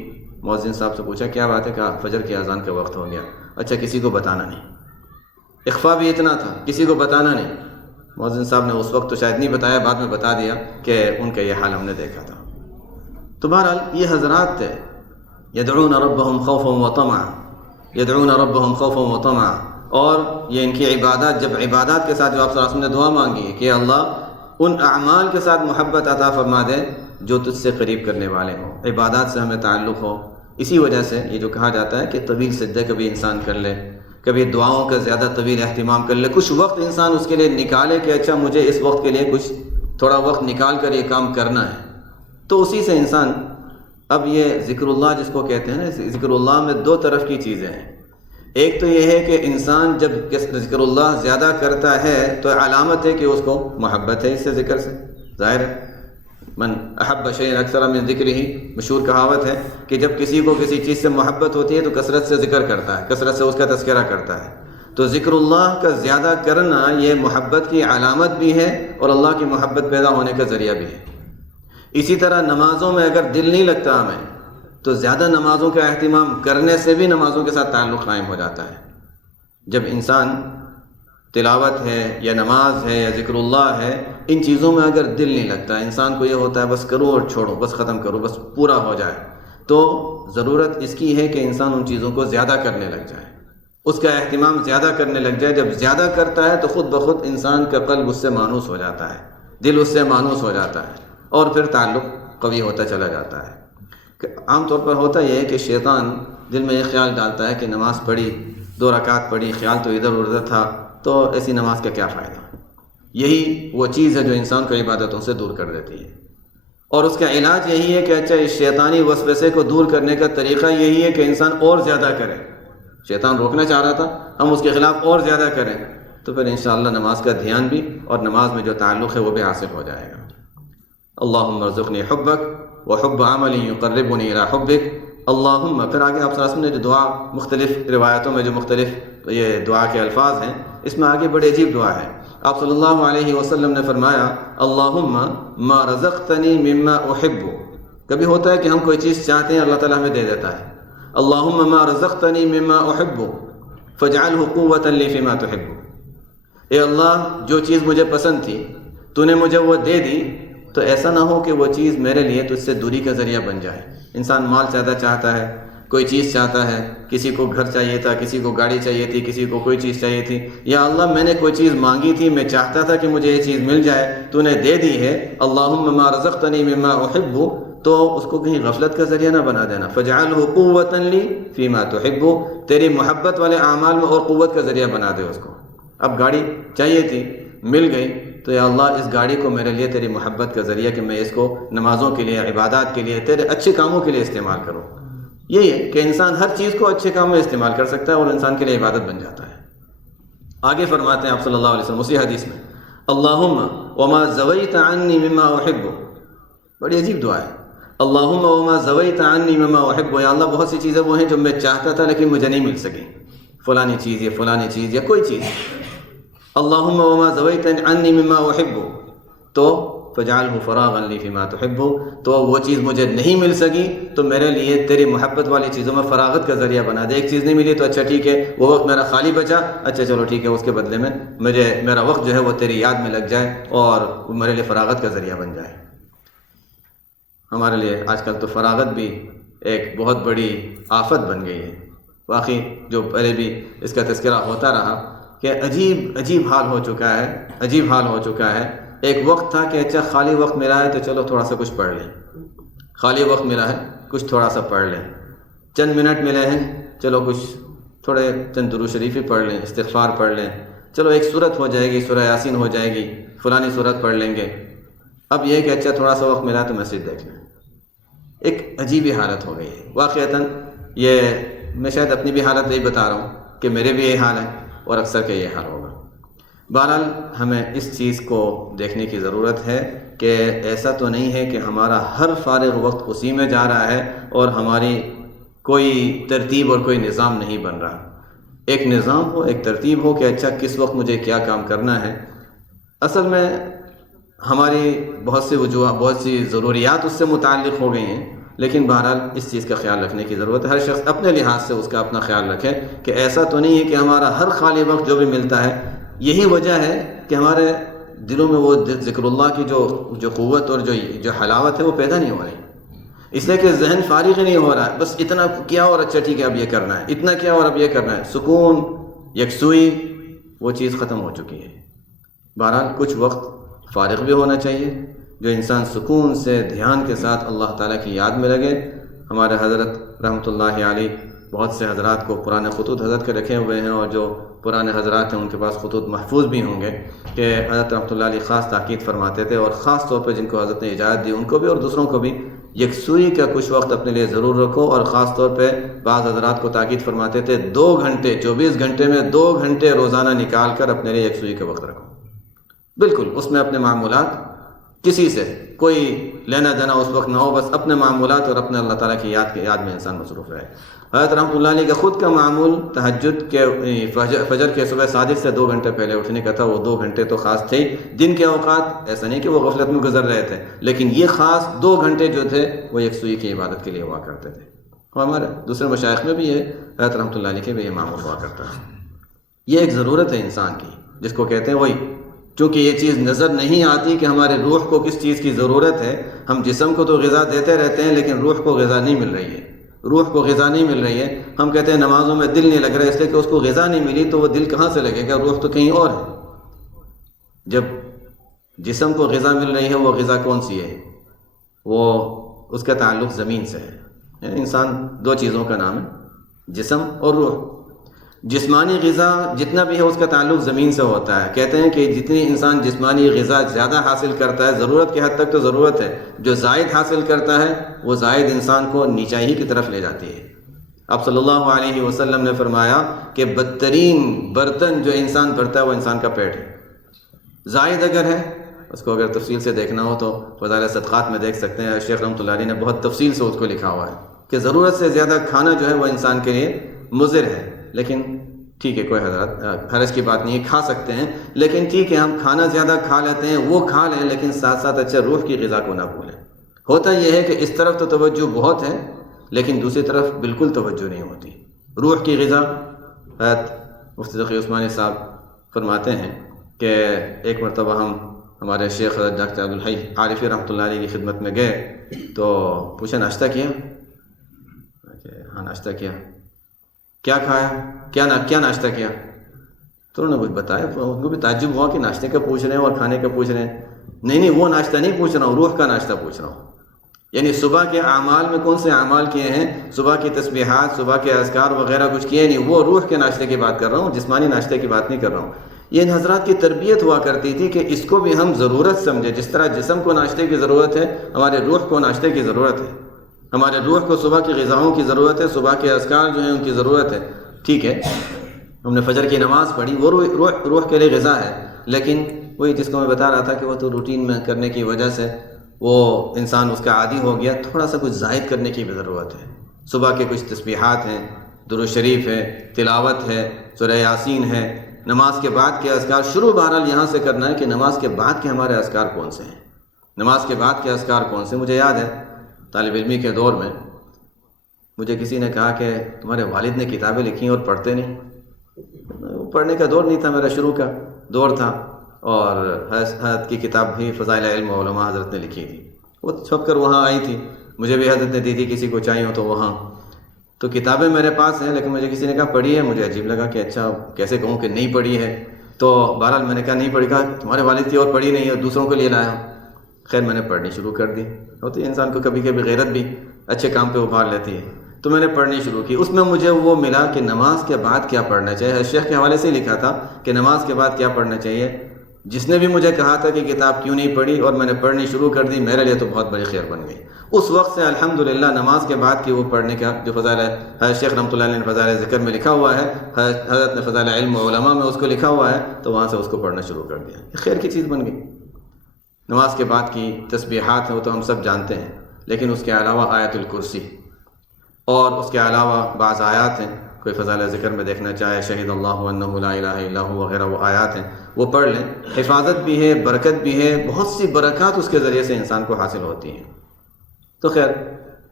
مؤذن صاحب سے پوچھا کیا بات ہے؟ کہا فجر کی اذان کا وقت ہو گیا. اچھا کسی کو بتانا نہیں. اخفا بھی اتنا تھا، کسی کو بتانا نہیں. مؤذن صاحب نے اس وقت تو شاید نہیں بتایا، بعد میں بتا دیا کہ ان کا یہ حال ہم نے دیکھا تھا. تو بہرحال یہ حضرات تھے، یدعون ربهم خوفا وطمعا، یدعون ربهم خوفا وطمعا. اور یہ ان کی عبادات، جب عبادات کے ساتھ جو آپ صلی اللہ علیہ وسلم نے دعا مانگی ہے کہ اللہ ان اعمال کے ساتھ محبت عطا فرما دے جو تجھ سے قریب کرنے والے ہوں، عبادات سے ہمیں تعلق ہو. اسی وجہ سے یہ جو کہا جاتا ہے کہ طویل سجدے کبھی انسان کر لے، کبھی دعاؤں کا زیادہ طویل اہتمام کر لے، کچھ وقت انسان اس کے لیے نکالے کہ اچھا مجھے اس وقت کے لیے کچھ تھوڑا وقت نکال کر یہ کام کرنا ہے. تو اسی سے انسان، اب یہ ذکر اللہ جس کو کہتے ہیں نا، ذکر اللہ میں دو طرف کی چیزیں ہیں. ایک تو یہ ہے کہ انسان جب ذکر اللہ زیادہ کرتا ہے تو علامت ہے کہ اس کو محبت ہے اس سے، ذکر سے. ظاہر ہے من احب شیئا اکثر من ذکرہ، مشہور کہاوت ہے کہ جب کسی کو کسی چیز سے محبت ہوتی ہے تو کثرت سے ذکر کرتا ہے، کثرت سے اس کا تذکرہ کرتا ہے. تو ذکر اللہ کا زیادہ کرنا یہ محبت کی علامت بھی ہے اور اللہ کی محبت پیدا ہونے کا ذریعہ بھی ہے. اسی طرح نمازوں میں اگر دل نہیں لگتا ہمیں تو زیادہ نمازوں کا اہتمام کرنے سے بھی نمازوں کے ساتھ تعلق قائم ہو جاتا ہے. جب انسان تلاوت ہے یا نماز ہے یا ذکر اللہ ہے، ان چیزوں میں اگر دل نہیں لگتا، انسان کو یہ ہوتا ہے بس کرو اور چھوڑو، بس ختم کرو، بس پورا ہو جائے، تو ضرورت اس کی ہے کہ انسان ان چیزوں کو زیادہ کرنے لگ جائے، اس کا اہتمام زیادہ کرنے لگ جائے. جب زیادہ کرتا ہے تو خود بخود انسان کا قلب اس سے مانوس ہو جاتا ہے، دل اس سے مانوس ہو جاتا ہے، اور پھر تعلق قوی ہوتا چلا جاتا ہے. عام طور پر ہوتا یہ ہے کہ شیطان دل میں یہ خیال ڈالتا ہے کہ نماز پڑھی، 2 رکعت پڑھی، خیال تو ادھر ادھر تھا، تو ایسی نماز کا کیا فائدہ. یہی وہ چیز ہے جو انسان کو عبادتوں سے دور کر دیتی ہے، اور اس کا علاج یہی ہے کہ اچھا اس شیطانی وسوسے کو دور کرنے کا طریقہ یہی ہے کہ انسان اور زیادہ کرے. شیطان روکنا چاہ رہا تھا، ہم اس کے خلاف اور زیادہ کریں، تو پھر انشاءاللہ نماز کا دھیان بھی اور نماز میں جو تعلق ہے وہ بھی حاصل ہو جائے گا. اللہم ارزقنی حبک وحب عمل یقربنی الی حبک. اللہم، پھر آگے آپ صلی اللہ علیہ وسلم نے جو دعا مختلف روایتوں میں جو مختلف یہ دعا کے الفاظ ہیں، اس میں آگے بڑے عجیب دعا ہے. آپ صلی اللہ علیہ وسلم نے فرمایا اللہم ما رزقتنی مما احب. کبھی ہوتا ہے کہ ہم کوئی چیز چاہتے ہیں اللہ تعالیٰ ہمیں دے دیتا ہے. اللہم ما رزقتنی مما احب فاجعلہ قوۃ لی فیما تحب. اے اللہ جو چیز مجھے پسند تھی تو نے مجھے وہ دے دی، تو ایسا نہ ہو کہ وہ چیز میرے لیے تو اس سے دوری کا ذریعہ بن جائے. انسان مال زیادہ چاہتا ہے، کوئی چیز چاہتا ہے، کسی کو گھر چاہیے تھا، کسی کو گاڑی چاہیے تھی، کسی کو کوئی چیز چاہیے تھی. یا اللہ میں نے کوئی چیز مانگی تھی، میں چاہتا تھا کہ مجھے یہ چیز مل جائے، تو نے دے دی ہے. اللہم ما رزقتنی مما احب تو اس کو کہیں غفلت کا ذریعہ نہ بنا دینا. فجعلہ قوۃ لی فیما تحب، تیری محبت والے اعمال میں اور قوت کا ذریعہ بنا دے اس کو. اب گاڑی چاہیے تھی، مل گئی، تو یا اللہ اس گاڑی کو میرے لیے تیری محبت کا ذریعہ کہ میں اس کو نمازوں کے لیے، عبادات کے لیے، تیرے اچھے کاموں کے لیے استعمال کروں. یہی ہے کہ انسان ہر چیز کو اچھے کام میں استعمال کر سکتا ہے اور انسان کے لیے عبادت بن جاتا ہے. آگے فرماتے ہیں آپ صلی اللہ علیہ وسلم اسی حدیث میں، اللہم وما زویت عنی مما احب. بڑی عجیب دعا ہے. اللہم وما زویت عنی مما احب، یا اللہ بہت سی چیزیں وہ ہیں جو میں چاہتا تھا لیکن مجھے نہیں مل سکی، فلانی چیز یا فلانی چیز یا کوئی چیز. اللہم وما زویت عنی مما احب، تو فجعلہ فراغا لی فیما تحب، تو وہ چیز مجھے نہیں مل سکی تو میرے لیے تیری محبت والی چیزوں میں فراغت کا ذریعہ بنا دے. ایک چیز نہیں ملی تو اچھا ٹھیک ہے، وہ وقت میرا خالی بچا، اچھا چلو ٹھیک ہے، اس کے بدلے میں میرا وقت جو ہے وہ تیری یاد میں لگ جائے اور وہ میرے لیے فراغت کا ذریعہ بن جائے. ہمارے لیے آج کل تو فراغت بھی ایک بہت بڑی آفت بن گئی ہے. واقعی جو پہلے بھی اس کا تذکرہ ہوتا رہا کہ عجیب حال ہو چکا ہے. ایک وقت تھا کہ اچھا خالی وقت ملا ہے تو چلو تھوڑا سا کچھ پڑھ لیں، خالی وقت ملا ہے کچھ تھوڑا سا پڑھ لیں، چند منٹ ملے ہیں چلو کچھ تھوڑے چند درود شریف ہی پڑھ لیں، استغفار پڑھ لیں، چلو ایک سورت ہو جائے گی، سورہ یاسین ہو جائے گی، فلانی سورت پڑھ لیں گے. اب یہ کہ اچھا تھوڑا سا وقت ملا تو میسج دیکھ لیں. ایک عجیب ہی حالت ہو گئی ہے واقعتاً. یہ میں شاید اپنی بھی حالت نہیں بتا رہا ہوں کہ میرے بھی یہ حال ہے اور اکثر کا یہ حال ہوگا. بہرحال ہمیں اس چیز کو دیکھنے کی ضرورت ہے کہ ایسا تو نہیں ہے کہ ہمارا ہر فارغ وقت اسی میں جا رہا ہے اور ہماری کوئی ترتیب اور کوئی نظام نہیں بن رہا. ایک نظام ہو، ایک ترتیب ہو کہ اچھا کس وقت مجھے کیا کام کرنا ہے. اصل میں ہماری بہت سی ضروریات اس سے متعلق ہو گئی ہیں، لیکن بہرحال اس چیز کا خیال رکھنے کی ضرورت ہے. ہر شخص اپنے لحاظ سے اس کا اپنا خیال رکھے کہ ایسا تو نہیں ہے کہ ہمارا ہر خالی وقت جو بھی ملتا ہے. یہی وجہ ہے کہ ہمارے دلوں میں وہ ذکر اللہ کی جو قوت اور جو حلاوت ہے وہ پیدا نہیں ہو رہی، اس لیے کہ ذہن فارغ ہی نہیں ہو رہا ہے. بس اتنا کیا اور اچھا ٹھیک ہے اب یہ کرنا ہے، اتنا کیا اور اب یہ کرنا ہے. سکون، یکسوئی، وہ چیز ختم ہو چکی ہے. بہرحال کچھ وقت فارغ بھی ہونا چاہیے جو انسان سکون سے دھیان کے ساتھ اللہ تعالیٰ کی یاد میں لگے. ہمارے حضرت رحمۃ اللہ علیہ بہت سے حضرات کو پرانے خطوط حضرت کے رکھے ہوئے ہیں، اور جو پرانے حضرات ہیں ان کے پاس خطوط محفوظ بھی ہوں گے کہ حضرت رحمۃ اللہ علیہ خاص تاکید فرماتے تھے، اور خاص طور پہ جن کو حضرت نے اجازت دی ان کو بھی اور دوسروں کو بھی، یکسوئی کا کچھ وقت اپنے لیے ضرور رکھو. اور خاص طور پہ بعض حضرات کو تاکید فرماتے تھے 2 گھنٹے 24 گھنٹے میں 2 گھنٹے روزانہ نکال کر اپنے لیے یکسوئی کا وقت رکھو. بالکل اس میں اپنے معمولات، کسی سے کوئی لینا دینا اس وقت نہ ہو، بس اپنے معمولات اور اپنے اللہ تعالیٰ کی یاد میں انسان مصروف رہے. حضرت رحمۃ اللہ علیہ کا خود کا معمول تہجد کے فجر کے صبح صادق سے 2 گھنٹے پہلے اٹھنے کا تھا. وہ 2 گھنٹے تو خاص تھے. دن کے اوقات ایسا نہیں کہ وہ غفلت میں گزر رہے تھے، لیکن یہ خاص 2 گھنٹے جو تھے وہ یکسوئی کی عبادت کے لیے ہوا کرتے تھے. اور ہمارے دوسرے مشائخ میں بھی یہ حضرت رحمۃ اللہ علیہ کے بھی یہ معمول ہوا کرتا ہے. یہ ایک ضرورت ہے انسان کی جس کو کہتے ہیں وہی، چونکہ یہ چیز نظر نہیں آتی کہ ہمارے روح کو کس چیز کی ضرورت ہے. ہم جسم کو تو غذا دیتے رہتے ہیں لیکن روح کو غذا نہیں مل رہی ہے. روح کو غذا نہیں مل رہی ہے. ہم کہتے ہیں نمازوں میں دل نہیں لگ رہا ہے، اس لیے کہ اس کو غذا نہیں ملی. تو وہ دل کہاں سے لگے گا؟ روح تو کہیں اور ہے. جب جسم کو غذا مل رہی ہے، وہ غذا کون سی ہے؟ وہ اس کا تعلق زمین سے ہے. یعنی انسان 2 چیزوں کا نام ہے، جسم اور روح. جسمانی غذا جتنا بھی ہے اس کا تعلق زمین سے ہوتا ہے. کہتے ہیں کہ جتنی انسان جسمانی غذا زیادہ حاصل کرتا ہے، ضرورت کی حد تک تو ضرورت ہے، جو زائد حاصل کرتا ہے وہ زائد انسان کو نیچائی کی طرف لے جاتی ہے. آپ صلی اللہ علیہ وسلم نے فرمایا کہ بدترین برتن جو انسان بھرتا ہے وہ انسان کا پیٹ ہے. زائد اگر ہے، اس کو اگر تفصیل سے دیکھنا ہو تو فضائل صدقات میں دیکھ سکتے ہیں. شیخ رحمۃ اللہ علیہ نے بہت تفصیل سے اس کو لکھا ہوا ہے کہ ضرورت سے زیادہ کھانا جو ہے وہ انسان کے لیے مضر ہے. لیکن ٹھیک ہے، کوئی حضرت حرج کی بات نہیں ہے، کھا سکتے ہیں، لیکن ٹھیک ہے ہم کھانا زیادہ کھا لیتے ہیں، وہ کھا لیں، لیکن ساتھ ساتھ اچھا روح کی غذا کو نہ بھولیں. ہوتا یہ ہے کہ اس طرف تو توجہ بہت ہے لیکن دوسری طرف بالکل توجہ نہیں ہوتی. روح کی غذا، حضرت مفتی تقی عثمانی صاحب فرماتے ہیں کہ ایک مرتبہ ہم ہمارے شیخ حضرت ڈاکٹر عبدالحی عارفی رحمۃ اللہ علیہ کی خدمت میں گئے تو پوچھا ناشتہ کیا؟ ہاں ناشتہ کیا. کیا کھایا؟ کیا ناشتہ کیا؟ تو انہوں نے کچھ بتایا. ان کو بھی تعجب ہوا کہ ناشتے کا پوچھ رہے ہیں اور کھانے کا پوچھ رہے ہیں. نہیں وہ ناشتہ نہیں پوچھ رہا ہوں، روح کا ناشتہ پوچھ رہا ہوں. یعنی صبح کے اعمال میں کون سے اعمال کیے ہیں؟ صبح کی تسبیحات، صبح کے اذکار وغیرہ کچھ کیے نہیں، وہ روح کے ناشتے کی بات کر رہا ہوں، جسمانی ناشتے کی بات نہیں کر رہا ہوں۔ یہ ان حضرات کی تربیت ہوا کرتی تھی کہ اس کو بھی ہم ضرورت سمجھے، جس طرح جسم کو ناشتے کی ضرورت ہے، ہمارے روح کو ناشتے کی ضرورت ہے، ہمارے روح کو صبح کی غذاؤں کی ضرورت ہے، صبح کے اذکار جو ہیں ان کی ضرورت ہے۔ ٹھیک ہے، ہم نے فجر کی نماز پڑھی، وہ روح کے لیے غذا ہے، لیکن وہی جس کو میں بتا رہا تھا کہ وہ تو روٹین میں کرنے کی وجہ سے وہ انسان اس کا عادی ہو گیا، تھوڑا سا کچھ زائد کرنے کی بھی ضرورت ہے۔ صبح کے کچھ تسبیحات ہیں، درود شریف ہے، تلاوت ہے، سورہ یاسین ہے، نماز کے بعد کے اذکار۔ شروع بہرحال یہاں سے کرنا ہے کہ نماز کے بعد کے ہمارے اذکار کون سے ہیں، نماز کے بعد کے اذکار کون سے۔ مجھے یاد ہے طالب علمی کے دور میں مجھے کسی نے کہا کہ تمہارے والد نے کتابیں لکھی اور پڑھتے نہیں۔ پڑھنے کا دور نہیں تھا، میرا شروع کا دور تھا، اور حضرت کی کتاب بھی فضائل علم و علماء حضرت نے لکھی تھی، وہ چھپ کر وہاں آئی تھی، مجھے بھی حضرت نے دی تھی، کسی کو چاہیے ہو تو وہاں۔ تو کتابیں میرے پاس ہیں، لیکن مجھے کسی نے کہا پڑھی ہے، مجھے عجیب لگا کہ اچھا کیسے کہوں کہ نہیں پڑھی ہے۔ تو بہرحال میں نے کہا نہیں پڑھی، کہا تمہارے والد کی اور پڑھی نہیں اور دوسروں کے لیے لایا ہوں۔ خیر میں نے پڑھنی شروع کر دی، ہوتی ہے انسان کو کبھی کبھی غیرت بھی اچھے کام پہ ابھار لیتی ہے، تو میں نے پڑھنی شروع کی۔ اس میں مجھے وہ ملا کہ نماز کے بعد کیا پڑھنا چاہیے، شیخ کے حوالے سے ہی لکھا تھا کہ نماز کے بعد کیا پڑھنا چاہیے۔ جس نے بھی مجھے کہا تھا کہ کتاب کیوں نہیں پڑھی اور میں نے پڑھنی شروع کر دی، میرے لیے تو بہت بڑی خیر بن گئی۔ اس وقت سے الحمدللہ نماز کے بعد کی وہ پڑھنے کا جو فضائل ہے، شیخ رحمۃ اللہ علیہ نے فضائل ذکر میں لکھا ہوا ہے، حضرت نے فضائل علم و علماء میں اس کو لکھا ہوا ہے، تو وہاں سے اس کو پڑھنا شروع کر دیا، خیر کی چیز بن گئی۔ نماز کے بعد کی تسبیحات ہیں وہ تو ہم سب جانتے ہیں، لیکن اس کے علاوہ آیت الکرسی اور اس کے علاوہ بعض آیات ہیں، کوئی فضائل ذکر میں دیکھنا چاہے، شہید اللہ انہ لا الہ الا ہو وغیرہ وہ آیات ہیں، وہ پڑھ لیں۔ حفاظت بھی ہے، برکت بھی ہے، بہت سی برکات اس کے ذریعے سے انسان کو حاصل ہوتی ہیں۔ تو خیر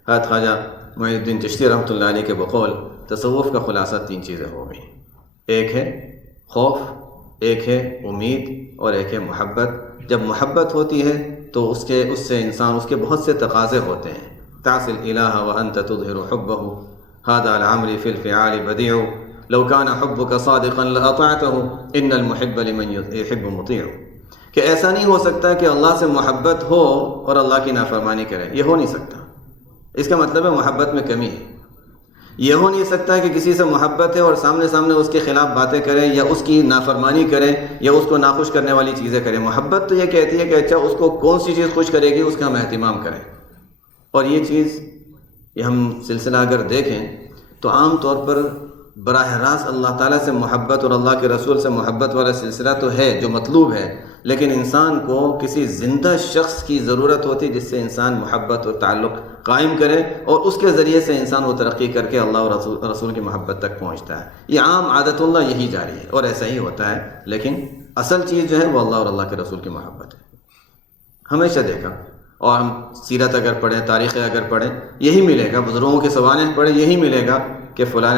حضرت خواجہ معین الدین چشتی رحمۃ اللہ علیہ کے بقول تصوف کا خلاصہ 3 چیزیں ہو گئیں، ایک ہے خوف، ایک ہے امید، اور ایک ہے محبت۔ جب محبت ہوتی ہے تو اس سے انسان، اس کے بہت سے تقاضے ہوتے ہیں۔ تعصی الالہ وانت تظہر حبہ، هذا العمر في الفعال بديع، لو كان حبك صادقا لاطعته، ان المحب لمن يحب مطيع۔ کہ ایسا نہیں ہو سکتا کہ اللہ سے محبت ہو اور اللہ کی نافرمانی کرے، یہ ہو نہیں سکتا۔ اس کا مطلب ہے محبت میں کمی ہے۔ یہ ہو نہیں سکتا کہ کسی سے محبت ہے اور سامنے اس کے خلاف باتیں کرے یا اس کی نافرمانی کرے یا اس کو ناخوش کرنے والی چیزیں کرے۔ محبت تو یہ کہتی ہے کہ اچھا اس کو کون سی چیز خوش کرے گی اس کا ہم اہتمام کریں۔ اور یہ چیز، یہ ہم سلسلہ اگر دیکھیں تو عام طور پر براہ راست اللہ تعالیٰ سے محبت اور اللہ کے رسول سے محبت والا سلسلہ تو ہے جو مطلوب ہے، لیکن انسان کو کسی زندہ شخص کی ضرورت ہوتی ہے جس سے انسان محبت اور تعلق قائم کرے، اور اس کے ذریعے سے انسان وہ ترقی کر کے اللہ اور رسول کی محبت تک پہنچتا ہے۔ یہ عام عادت اللہ یہی جاری ہے اور ایسا ہی ہوتا ہے، لیکن اصل چیز جو ہے وہ اللہ اور اللہ کے رسول کی محبت ہے۔ ہمیشہ دیکھا، اور ہم سیرت اگر پڑھیں، تاریخیں اگر پڑھیں، یہی ملے گا، بزرگوں کے سوانح پڑھیں، یہی ملے گا کہ فلاں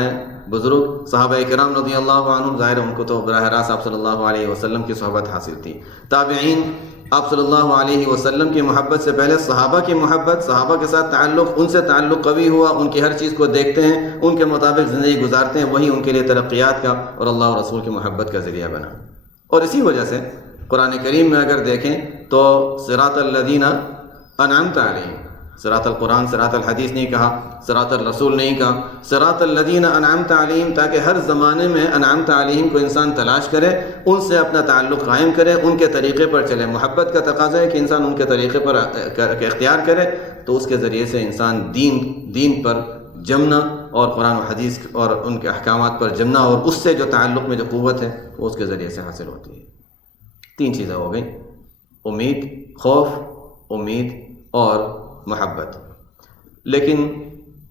بزرگ صحابہ کرام رضی اللہ عنہم، ظاہر ان کو تو براہ راست آپ صلی اللہ علیہ وسلم کی صحبت حاصل تھی۔ تابعین آپ صلی اللہ علیہ وسلم کی محبت سے پہلے صحابہ کی محبت، صحابہ کے ساتھ تعلق، ان سے تعلق قوی ہوا، ان کی ہر چیز کو دیکھتے ہیں، ان کے مطابق زندگی گزارتے ہیں، وہی ان کے لیے ترقیات کا اور اللہ اور رسول کی محبت کا ذریعہ بنا۔ اور اسی وجہ سے قرآن کریم میں اگر دیکھیں تو صراط الذین انعمت علیہم، صراط القرآن صراط الحدیث نہیں کہا، صراط الرسول نہیں کہا، صراط الذین انعمت علیہم، تاکہ ہر زمانے میں انعمت علیہم کو انسان تلاش کرے، ان سے اپنا تعلق قائم کرے، ان کے طریقے پر چلے۔ محبت کا تقاضا ہے کہ انسان ان کے طریقے پر اختیار کرے، تو اس کے ذریعے سے انسان دین پر جمنا اور قرآن و حدیث اور ان کے احکامات پر جمنا، اور اس سے جو تعلق میں جو قوت ہے وہ اس کے ذریعے سے حاصل ہوتی ہے۔ 3 چیزیں ہو گئیں، امید، خوف، امید اور محبت۔ لیکن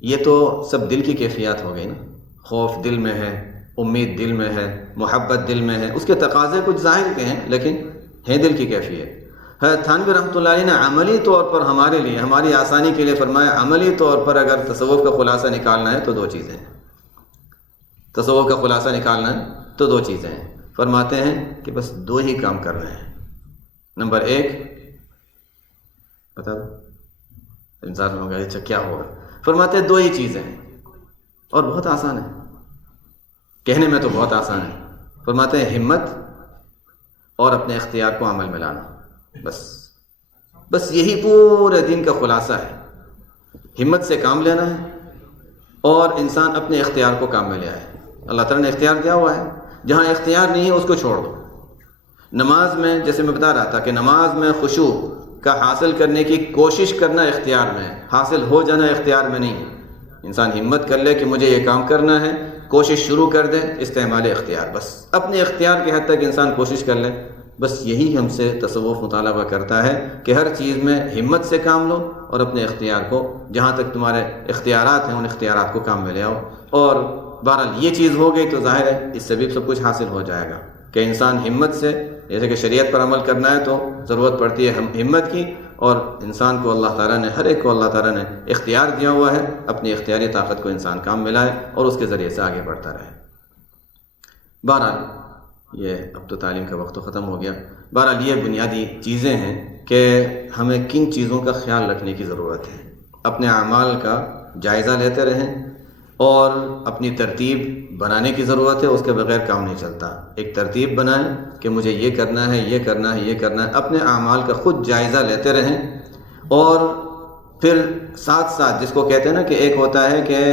یہ تو سب دل کی کیفیات ہو گئی نا، خوف دل میں ہے، امید دل میں ہے، محبت دل میں ہے، اس کے تقاضے کچھ ظاہر کے ہیں لیکن ہیں دل کی کیفیت۔ حضرت تھانوی رحمۃ اللہ علیہ نے عملی طور پر ہمارے لیے، ہماری آسانی کے لیے فرمایا، عملی طور پر اگر تصوف کا خلاصہ نکالنا ہے تو 2 چیزیں ہیں، تصوف کا خلاصہ نکالنا ہے تو 2 چیزیں ہیں۔ فرماتے ہیں کہ بس 2 ہی کام کرنے ہیں۔ نمبر 1 بتا دو، انسان ہوگا اچھا کیا ہوگا؟ فرماتے ہیں 2 ہی چیزیں ہیں، اور بہت آسان ہے، کہنے میں تو بہت آسان ہے۔ فرماتے ہیں ہمت اور اپنے اختیار کو عمل میں لانا، بس یہی پورے دین کا خلاصہ ہے۔ ہمت سے کام لینا ہے اور انسان اپنے اختیار کو کام میں لے آئے۔ اللہ تعالیٰ نے اختیار دیا ہوا ہے، جہاں اختیار نہیں ہے اس کو چھوڑ دو۔ نماز میں جیسے میں بتا رہا تھا کہ نماز میں خشوع کا حاصل کرنے کی کوشش کرنا اختیار میں ہے، حاصل ہو جانا اختیار میں نہیں ہے۔ انسان ہمت کر لے کہ مجھے یہ کام کرنا ہے، کوشش شروع کر دے، استعمال اختیار، بس اپنے اختیار کے حد تک انسان کوشش کر لے۔ بس یہی ہم سے تصوف مطالبہ کرتا ہے کہ ہر چیز میں ہمت سے کام لو اور اپنے اختیار کو، جہاں تک تمہارے اختیارات ہیں ان اختیارات کو کام میں لے آؤ۔ اور بہرحال یہ چیز ہو گئی تو ظاہر ہے اس سے بھی سب کچھ حاصل ہو جائے گا کہ انسان ہمت سے، جیسے کہ شریعت پر عمل کرنا ہے تو ضرورت پڑتی ہے ہمت کی، اور انسان کو اللہ تعالیٰ نے، ہر ایک کو اللہ تعالیٰ نے اختیار دیا ہوا ہے، اپنی اختیاری طاقت کو انسان کام میں لائے اور اس کے ذریعے سے آگے بڑھتا رہے۔ بہرحال یہ اب تو تعلیم کا وقت تو ختم ہو گیا۔ بہرحال یہ بنیادی چیزیں ہیں کہ ہمیں کن چیزوں کا خیال رکھنے کی ضرورت ہے۔ اپنے اعمال کا جائزہ لیتے رہیں اور اپنی ترتیب بنانے کی ضرورت ہے، اس کے بغیر کام نہیں چلتا۔ ایک ترتیب بنائیں کہ مجھے یہ کرنا ہے، یہ کرنا ہے، یہ کرنا ہے، اپنے اعمال کا خود جائزہ لیتے رہیں، اور پھر ساتھ ساتھ جس کو کہتے ہیں نا کہ ایک ہوتا ہے کہ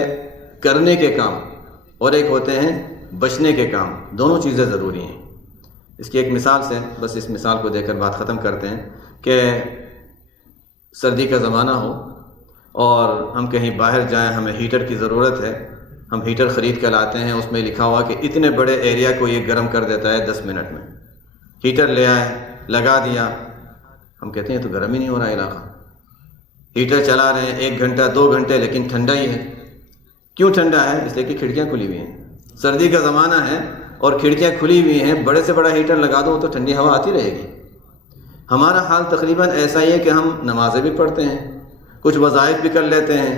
کرنے کے کام اور ایک ہوتے ہیں بچنے کے کام، دونوں چیزیں ضروری ہیں۔ اس کی ایک مثال سے، بس اس مثال کو دے کر بات ختم کرتے ہیں کہ سردی کا زمانہ ہو اور ہم کہیں باہر جائیں، ہمیں ہیٹر کی ضرورت ہے، ہم ہیٹر خرید کر لاتے ہیں، اس میں لکھا ہوا کہ اتنے بڑے ایریا کو یہ گرم کر دیتا ہے 10 منٹ میں۔ ہیٹر لے آئے، لگا دیا، ہم کہتے ہیں تو گرم ہی نہیں ہو رہا علاقہ۔ ہیٹر چلا رہے ہیں 1 گھنٹہ 2 گھنٹے لیکن ٹھنڈا ہی ہے۔ کیوں ٹھنڈا ہے؟ اس لیے کہ کھڑکیاں کھلی ہوئی ہیں، سردی کا زمانہ ہے اور کھڑکیاں کھلی ہوئی ہیں، بڑے سے بڑا ہیٹر لگا دو تو ٹھنڈی ہوا آتی رہے گی۔ ہمارا حال تقریباً ایسا ہی ہے کہ ہم نمازیں بھی پڑھتے ہیں، کچھ وظائف بھی کر لیتے ہیں،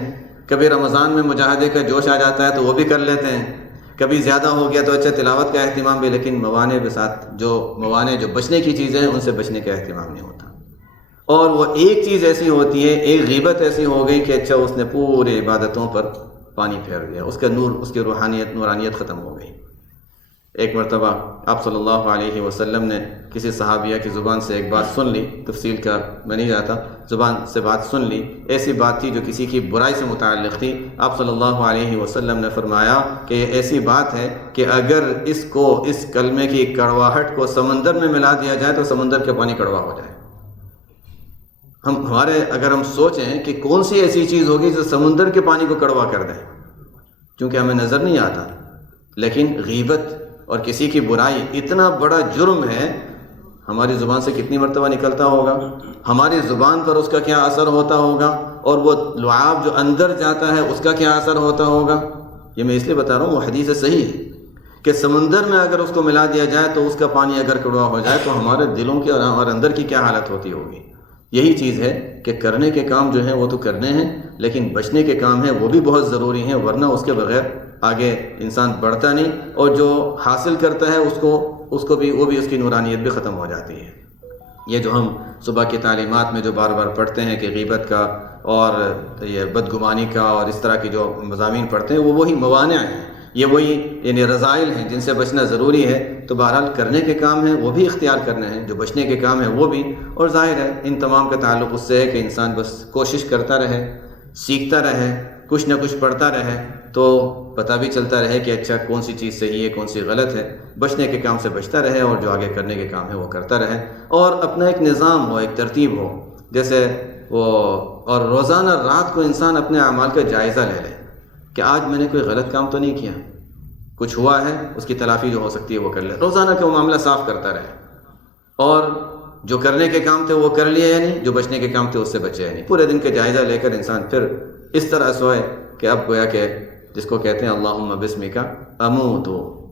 کبھی رمضان میں مجاہدے کا جوش آ جاتا ہے تو وہ بھی کر لیتے ہیں، کبھی زیادہ ہو گیا تو اچھا تلاوت کا اہتمام بھی، لیکن موانع کے ساتھ جو بچنے کی چیزیں ہیں ان سے بچنے کا اہتمام نہیں ہوتا۔ اور وہ ایک چیز ایسی ہوتی ہے، ایک غیبت ایسی ہو گئی کہ اچھا اس نے پورے عبادتوں پر پانی پھیر دیا، اس کا نور، اس کی نورانیت ختم ہو گئی۔ ایک مرتبہ آپ صلی اللہ علیہ وسلم نے کسی صحابیہ کی زبان سے ایک بات سن لی، تفصیل کا میں نہیں جاتا، زبان سے بات سن لی، ایسی بات تھی جو کسی کی برائی سے متعلق تھی۔ آپ صلی اللہ علیہ وسلم نے فرمایا کہ یہ ایسی بات ہے کہ اگر اس کلمے کی کڑواہٹ کو سمندر میں ملا دیا جائے تو سمندر کا پانی کڑوا ہو جائے۔ اگر ہم سوچیں کہ کون سی ایسی چیز ہوگی جو سمندر کے پانی کو کڑوا کر دے، کیونکہ ہمیں نظر نہیں آتا، لیکن غیبت اور کسی کی برائی اتنا بڑا جرم ہے، ہماری زبان سے کتنی مرتبہ نکلتا ہوگا، ہماری زبان پر اس کا کیا اثر ہوتا ہوگا، اور وہ لعاب جو اندر جاتا ہے اس کا کیا اثر ہوتا ہوگا۔ یہ میں اس لیے بتا رہا ہوں، وہ حدیث صحیح ہے کہ سمندر میں اگر اس کو ملا دیا جائے تو اس کا پانی اگر کڑوا ہو جائے تو ہمارے دلوں کی اور ہمارے اندر کی کیا حالت ہوتی ہوگی۔ یہی چیز ہے کہ کرنے کے کام جو ہیں وہ تو کرنے ہیں، لیکن بچنے کے کام ہیں وہ بھی بہت ضروری ہیں، ورنہ اس کے بغیر آگے انسان بڑھتا نہیں، اور جو حاصل کرتا ہے اس کو بھی اس کی نورانیت بھی ختم ہو جاتی ہے۔ یہ جو ہم صبح کی تعلیمات میں جو بار بار پڑھتے ہیں کہ غیبت کا اور یہ بدگمانی کا اور اس طرح کی جو مضامین پڑھتے ہیں، وہ وہی موانع ہیں، یہ وہی یعنی رذائل ہیں جن سے بچنا ضروری ہے۔ تو بہرحال کرنے کے کام ہیں وہ بھی اختیار کرنے ہیں، جو بچنے کے کام ہیں وہ بھی، اور ظاہر ہے ان تمام کا تعلق اس سے ہے کہ انسان بس کوشش کرتا رہے، سیکھتا رہے، کچھ نہ کچھ پڑھتا رہے، تو پتہ بھی چلتا رہے کہ اچھا کون سی چیز صحیح ہے کون سی غلط ہے، بچنے کے کام سے بچتا رہے اور جو آگے کرنے کے کام ہے وہ کرتا رہے، اور اپنا ایک نظام ہو، ایک ترتیب ہو، جیسے اور روزانہ رات کو انسان اپنے اعمال کا جائزہ لے لے کہ آج میں نے کوئی غلط کام تو نہیں کیا، کچھ ہوا ہے اس کی تلافی جو ہو سکتی ہے وہ کر لے، روزانہ کا وہ معاملہ صاف کرتا رہے، اور جو کرنے کے کام تھے وہ کر لیے یا نہیں، جو بچنے کے کام تھے اس سے بچے یا نہیں، پورے دن کا جائزہ لے کر انسان پھر اس طرح سوئے کہ اب گویا کہ جس کو کہتے ہیں اللہم بسمک اموت،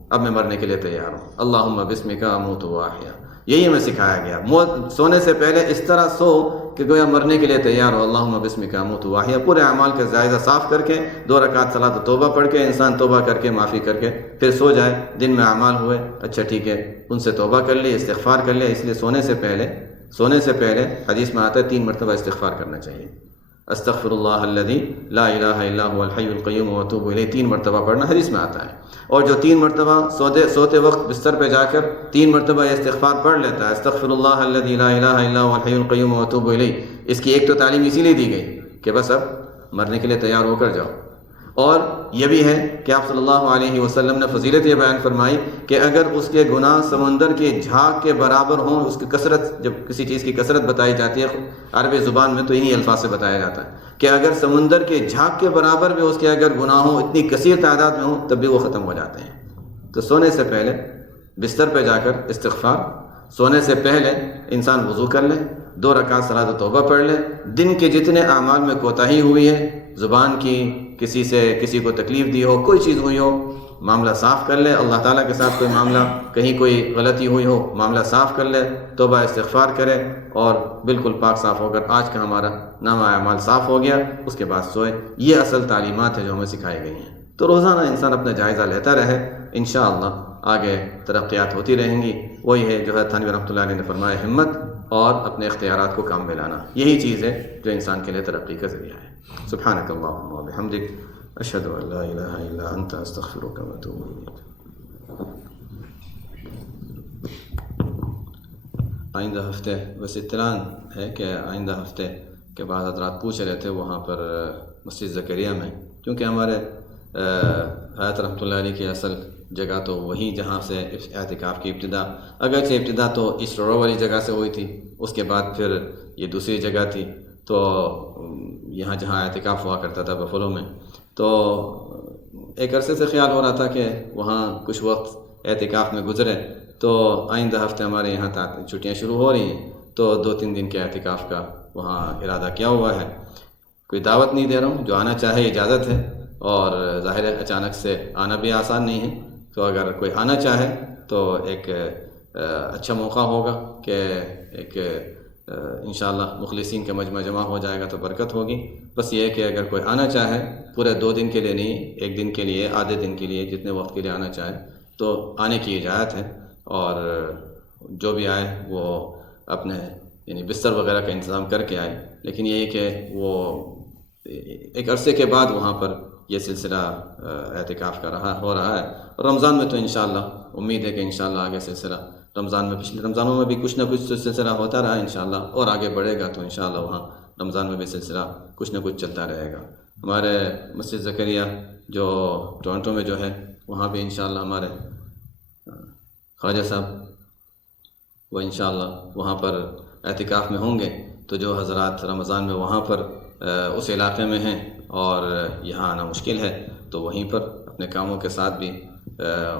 اب میں مرنے کے لیے تیار ہوں، اللہم بسمک اموت واحیا، یہی ہمیں سکھایا گیا۔ سونے سے پہلے اس طرح سو کہ گویا مرنے کے لیے تیار ہو، اللہم بسمک اموت واحیا، پورے اعمال کا جائزہ صاف کر کے 2 رکعت صلاۃ توبہ پڑھ کے انسان توبہ کر کے معافی کر کے پھر سو جائے۔ دن میں اعمال ہوئے، اچھا ٹھیک ہے، ان سے توبہ کر لی، استغفار کر لیا، اس لیے سونے سے پہلے حدیث میں آتا ہے 3 مرتبہ استغفار کرنا چاہیے، استغفر اللہ الذی لا الہ الا هو الحی القیوم واتوب الیہ، 3 مرتبہ پڑھنا حدیث میں آتا ہے، اور جو 3 مرتبہ سوتے وقت بستر پہ جا کر 3 مرتبہ یہ استغفار پڑھ لیتا ہے، استغفر اللہ الذی لا الہ الا هو الحی القیوم واتوب الیہ، اس کی ایک تو تعلیم اسی لیے دی گئی کہ بس اب مرنے کے لیے تیار ہو کر جاؤ۔ اور یہ بھی ہے کہ آپ صلی اللہ علیہ وسلم نے فضیلت یہ بیان فرمائی کہ اگر اس کے گناہ سمندر کے جھاگ کے برابر ہوں، اس کی کثرت، جب کسی چیز کی کثرت بتائی جاتی ہے عربی زبان میں تو انہی الفاظ سے بتایا جاتا ہے کہ اگر سمندر کے جھاگ کے برابر بھی اس کے اگر گناہ ہوں، اتنی کثیر تعداد میں ہوں، تب بھی وہ ختم ہو جاتے ہیں۔ تو سونے سے پہلے بستر پہ جا کر استغفار، سونے سے پہلے انسان وضو کر لے، 2 رکعت صلاۃ توبہ پڑھ لے، دن کے جتنے اعمال میں کوتاہی ہوئی ہے، زبان کی، کسی کو تکلیف دی ہو، کوئی چیز ہوئی ہو، معاملہ صاف کر لے، اللہ تعالیٰ کے ساتھ کوئی معاملہ، کہیں کوئی غلطی ہوئی ہو، معاملہ صاف کر لے، توبہ استغفار کرے اور بالکل پاک صاف ہو کر آج کا ہمارا نامہ اعمال صاف ہو گیا، اس کے بعد سوئے۔ یہ اصل تعلیمات ہے جو ہمیں سکھائی گئی ہیں۔ تو روزانہ انسان اپنا جائزہ لیتا رہے، انشاءاللہ آگے ترقیات ہوتی رہیں گی۔ وہی ہے جو ہے تھانوی رحمۃ اللہ علیہ نے فرمایا، ہمت اور اپنے اختیارات کو کام میں لانا، یہی چیز ہے جو انسان کے لیے ترقی کا ذریعہ ہے۔ سبحانک اللہم و بحمدک، اشہد ان لا الہ الا انت، استغفرک و اتوب الیک۔ آئندہ ہفتے بس اطلاع ہے کہ آئندہ ہفتے کے بعد حضرات پوچھ رہے تھے وہاں پر مسجد زکریا میں، کیونکہ ہمارے حضرت رحمۃ اللہ علیہ کی اصل جگہ تو وہی جہاں سے اعتکاف کی ابتدا، اگرچہ ابتدا تو اس رو والی جگہ سے ہوئی تھی، اس کے بعد پھر یہ دوسری جگہ تھی، تو یہاں جہاں اعتکاف ہوا کرتا تھا بفلو میں، تو ایک عرصے سے خیال ہو رہا تھا کہ وہاں کچھ وقت اعتکاف میں گزرے، تو آئندہ ہفتے ہمارے یہاں چھٹیاں شروع ہو رہی ہیں، تو 2-3 دن کے اعتکاف کا وہاں ارادہ کیا ہوا ہے۔ کوئی دعوت نہیں دے رہا ہوں، جو آنا چاہے اجازت ہے، اور ظاہر ہے اچانک سے آنا بھی آسان نہیں ہے، تو اگر کوئی آنا چاہے تو ایک اچھا موقع ہوگا کہ ایک انشاءاللہ مخلصین کا مجمع جمع ہو جائے گا تو برکت ہوگی۔ بس یہ ہے کہ اگر کوئی آنا چاہے، پورے 2 دن کے لیے نہیں، 1 دن کے لیے، آدھے دن کے لیے، جتنے وقت کے لیے آنا چاہے تو آنے کی اجازت ہے، اور جو بھی آئے وہ اپنے یعنی بستر وغیرہ کا انتظام کر کے آئے، لیکن یہی کہ وہ ایک عرصے کے بعد وہاں پر یہ سلسلہ اعتکاف کا ہو رہا ہے، اور رمضان میں تو انشاءاللہ امید ہے کہ انشاءاللہ آگے سلسلہ رمضان میں، پچھلے رمضانوں میں بھی کچھ نہ کچھ سلسلہ ہوتا رہا انشاءاللہ، اور آگے بڑھے گا تو انشاءاللہ وہاں رمضان میں بھی سلسلہ کچھ نہ کچھ چلتا رہے گا۔ ہمارے مسجد زکریا جو ٹورنٹو میں جو ہے، وہاں بھی انشاءاللہ ہمارے خواجہ صاحب وہ انشاءاللہ وہاں پر اعتکاف میں ہوں گے، تو جو حضرات رمضان میں وہاں پر اس علاقے میں ہیں اور یہاں آنا مشکل ہے، تو وہیں پر اپنے کاموں کے ساتھ بھی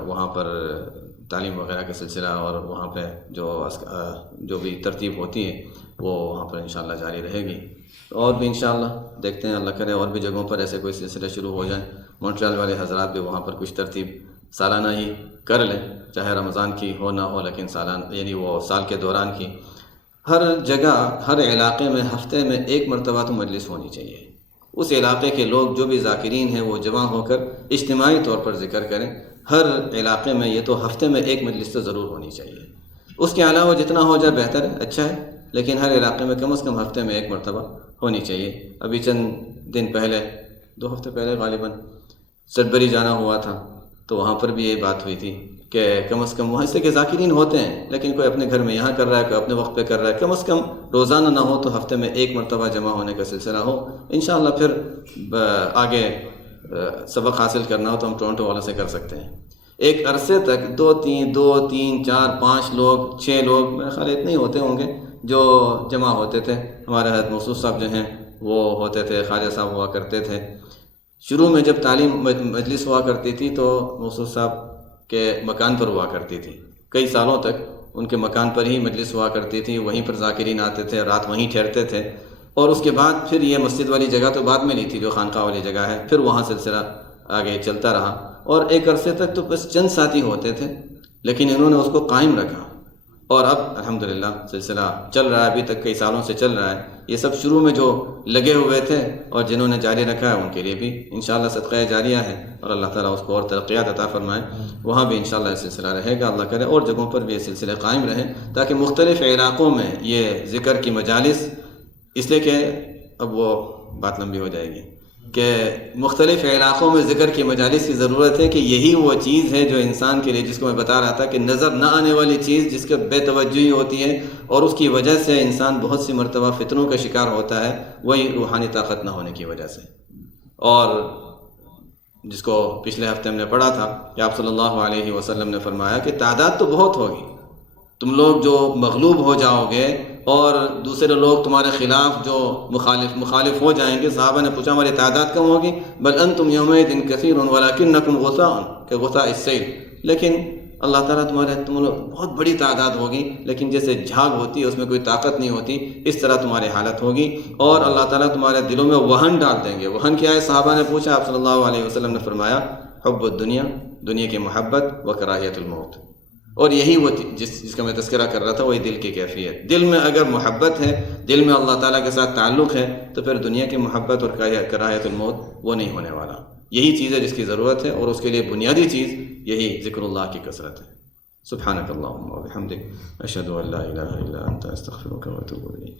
وہاں پر تعلیم وغیرہ کا سلسلہ اور وہاں پہ جو بھی ترتیب ہوتی ہے وہ وہاں پر انشاءاللہ جاری رہے گی۔ اور بھی انشاءاللہ دیکھتے ہیں، اللہ کرے اور بھی جگہوں پر ایسے کوئی سلسلہ شروع ہو جائیں، مونٹریال والے حضرات بھی وہاں پر کچھ ترتیب سالانہ ہی کر لیں، چاہے رمضان کی ہو نہ ہو، لیکن سالانہ یعنی وہ سال کے دوران کی ہر جگہ، ہر علاقے میں ہفتے میں 1 مرتبہ تو مجلس ہونی چاہیے۔ اس علاقے کے لوگ جو بھی ذاکرین ہیں وہ جمع ہو کر اجتماعی طور پر ذکر کریں۔ ہر علاقے میں یہ تو ہفتے میں 1 مجلس تو ضرور ہونی چاہیے، اس کے علاوہ جتنا ہو جائے بہتر ہے، اچھا ہے، لیکن ہر علاقے میں کم از کم ہفتے میں 1 مرتبہ ہونی چاہیے۔ ابھی چند دن پہلے، 2 ہفتے پہلے غالباً سڈبری جانا ہوا تھا، تو وہاں پر بھی یہی بات ہوئی تھی کہ کم از کم وہاں سے کہ ذاکرین ہوتے ہیں، لیکن کوئی اپنے گھر میں یہاں کر رہا ہے، کوئی اپنے وقت پہ کر رہا ہے، کم از کم روزانہ نہ ہو تو ہفتے میں 1 مرتبہ جمع ہونے کا سلسلہ ہو۔ انشاءاللہ پھر آگے سبق حاصل کرنا ہو تو ہم ٹورنٹو والوں سے کر سکتے ہیں۔ ایک عرصے تک 2 3 4 5 لوگ، 6 لوگ، میرے خیال اتنے ہی ہوتے ہوں گے جو جمع ہوتے تھے۔ ہمارے حضرت موصوف صاحب جو ہیں وہ ہوتے تھے، خواجہ صاحب ہوا کرتے تھے۔ شروع میں جب تعلیم مجلس ہوا کرتی تھی تو موصوف صاحب کے مکان پر ہوا کرتی تھی، کئی سالوں تک ان کے مکان پر ہی مجلس ہوا کرتی تھی، وہیں پر ذاکرین آتے تھے، رات وہیں ٹھہرتے تھے، اور اس کے بعد پھر یہ مسجد والی جگہ تو بعد میں لی تھی جو خانقاہ والی جگہ ہے، پھر وہاں سلسلہ آگے چلتا رہا، اور ایک عرصے تک تو بس چند ساتھی ہوتے تھے، لیکن انہوں نے اس کو قائم رکھا، اور اب الحمدللہ سلسلہ چل رہا ہے، ابھی تک کئی سالوں سے چل رہا ہے۔ یہ سب شروع میں جو لگے ہوئے تھے اور جنہوں نے جاری رکھا ہے ان کے لیے بھی انشاءاللہ صدقہ جاریہ ہے، اور اللہ تعالیٰ اس کو اور ترقیات عطا فرمائے۔ وہاں بھی انشاءاللہ یہ سلسلہ رہے گا، اللہ کرے اور جگہوں پر بھی یہ سلسلے قائم رہیں، تاکہ مختلف علاقوں میں یہ ذکر کی مجالس، اس لیے کہ اب وہ بات لمبی ہو جائے گی کہ مختلف علاقوں میں ذکر کی مجالس کی ضرورت ہے، کہ یہی وہ چیز ہے جو انسان کے لیے، جس کو میں بتا رہا تھا کہ نظر نہ آنے والی چیز جس کے بے توجہی ہوتی ہے اور اس کی وجہ سے انسان بہت سی مرتبہ فتنوں کا شکار ہوتا ہے، وہی روحانی طاقت نہ ہونے کی وجہ سے۔ اور جس کو پچھلے ہفتے ہم نے پڑھا تھا کہ آپ صلی اللہ علیہ وسلم نے فرمایا کہ تعداد تو بہت ہوگی، تم لوگ جو مغلوب ہو جاؤ گے اور دوسرے لوگ تمہارے خلاف جو مخالف ہو جائیں گے. صحابہ نے پوچھا ہماری تعداد کم ہوگی؟ بل انتم یومئذ کثیر ولکنکم غثاء کہ غثاء السیل، لیکن اللہ تعالیٰ تم لوگ بہت بڑی تعداد ہوگی لیکن جیسے جھاگ ہوتی ہے اس میں کوئی طاقت نہیں ہوتی، اس طرح تمہاری حالت ہوگی. اور اللہ تعالیٰ تمہارے دلوں میں وہن ڈال دیں گے. وہن کیا ہے؟ صحابہ نے پوچھا. آپ صلی اللہ علیہ وسلم نے فرمایا حب الدنیا، دنیا کی محبت، و کراہیت الموت. اور یہی وہ جس کا میں تذکرہ کر رہا تھا، وہی دل کی کیفیت. دل میں اگر محبت ہے، دل میں اللہ تعالیٰ کے ساتھ تعلق ہے، تو پھر دنیا کی محبت اور کراہیت الموت وہ نہیں ہونے والا. یہی چیز ہے جس کی ضرورت ہے، اور اس کے لیے بنیادی چیز یہی ذکر اللہ کی کثرت ہے. سبحانک اللہم و بحمدک، اشہد ان لا الہ الا انت، استغفرک و اتوب الیک.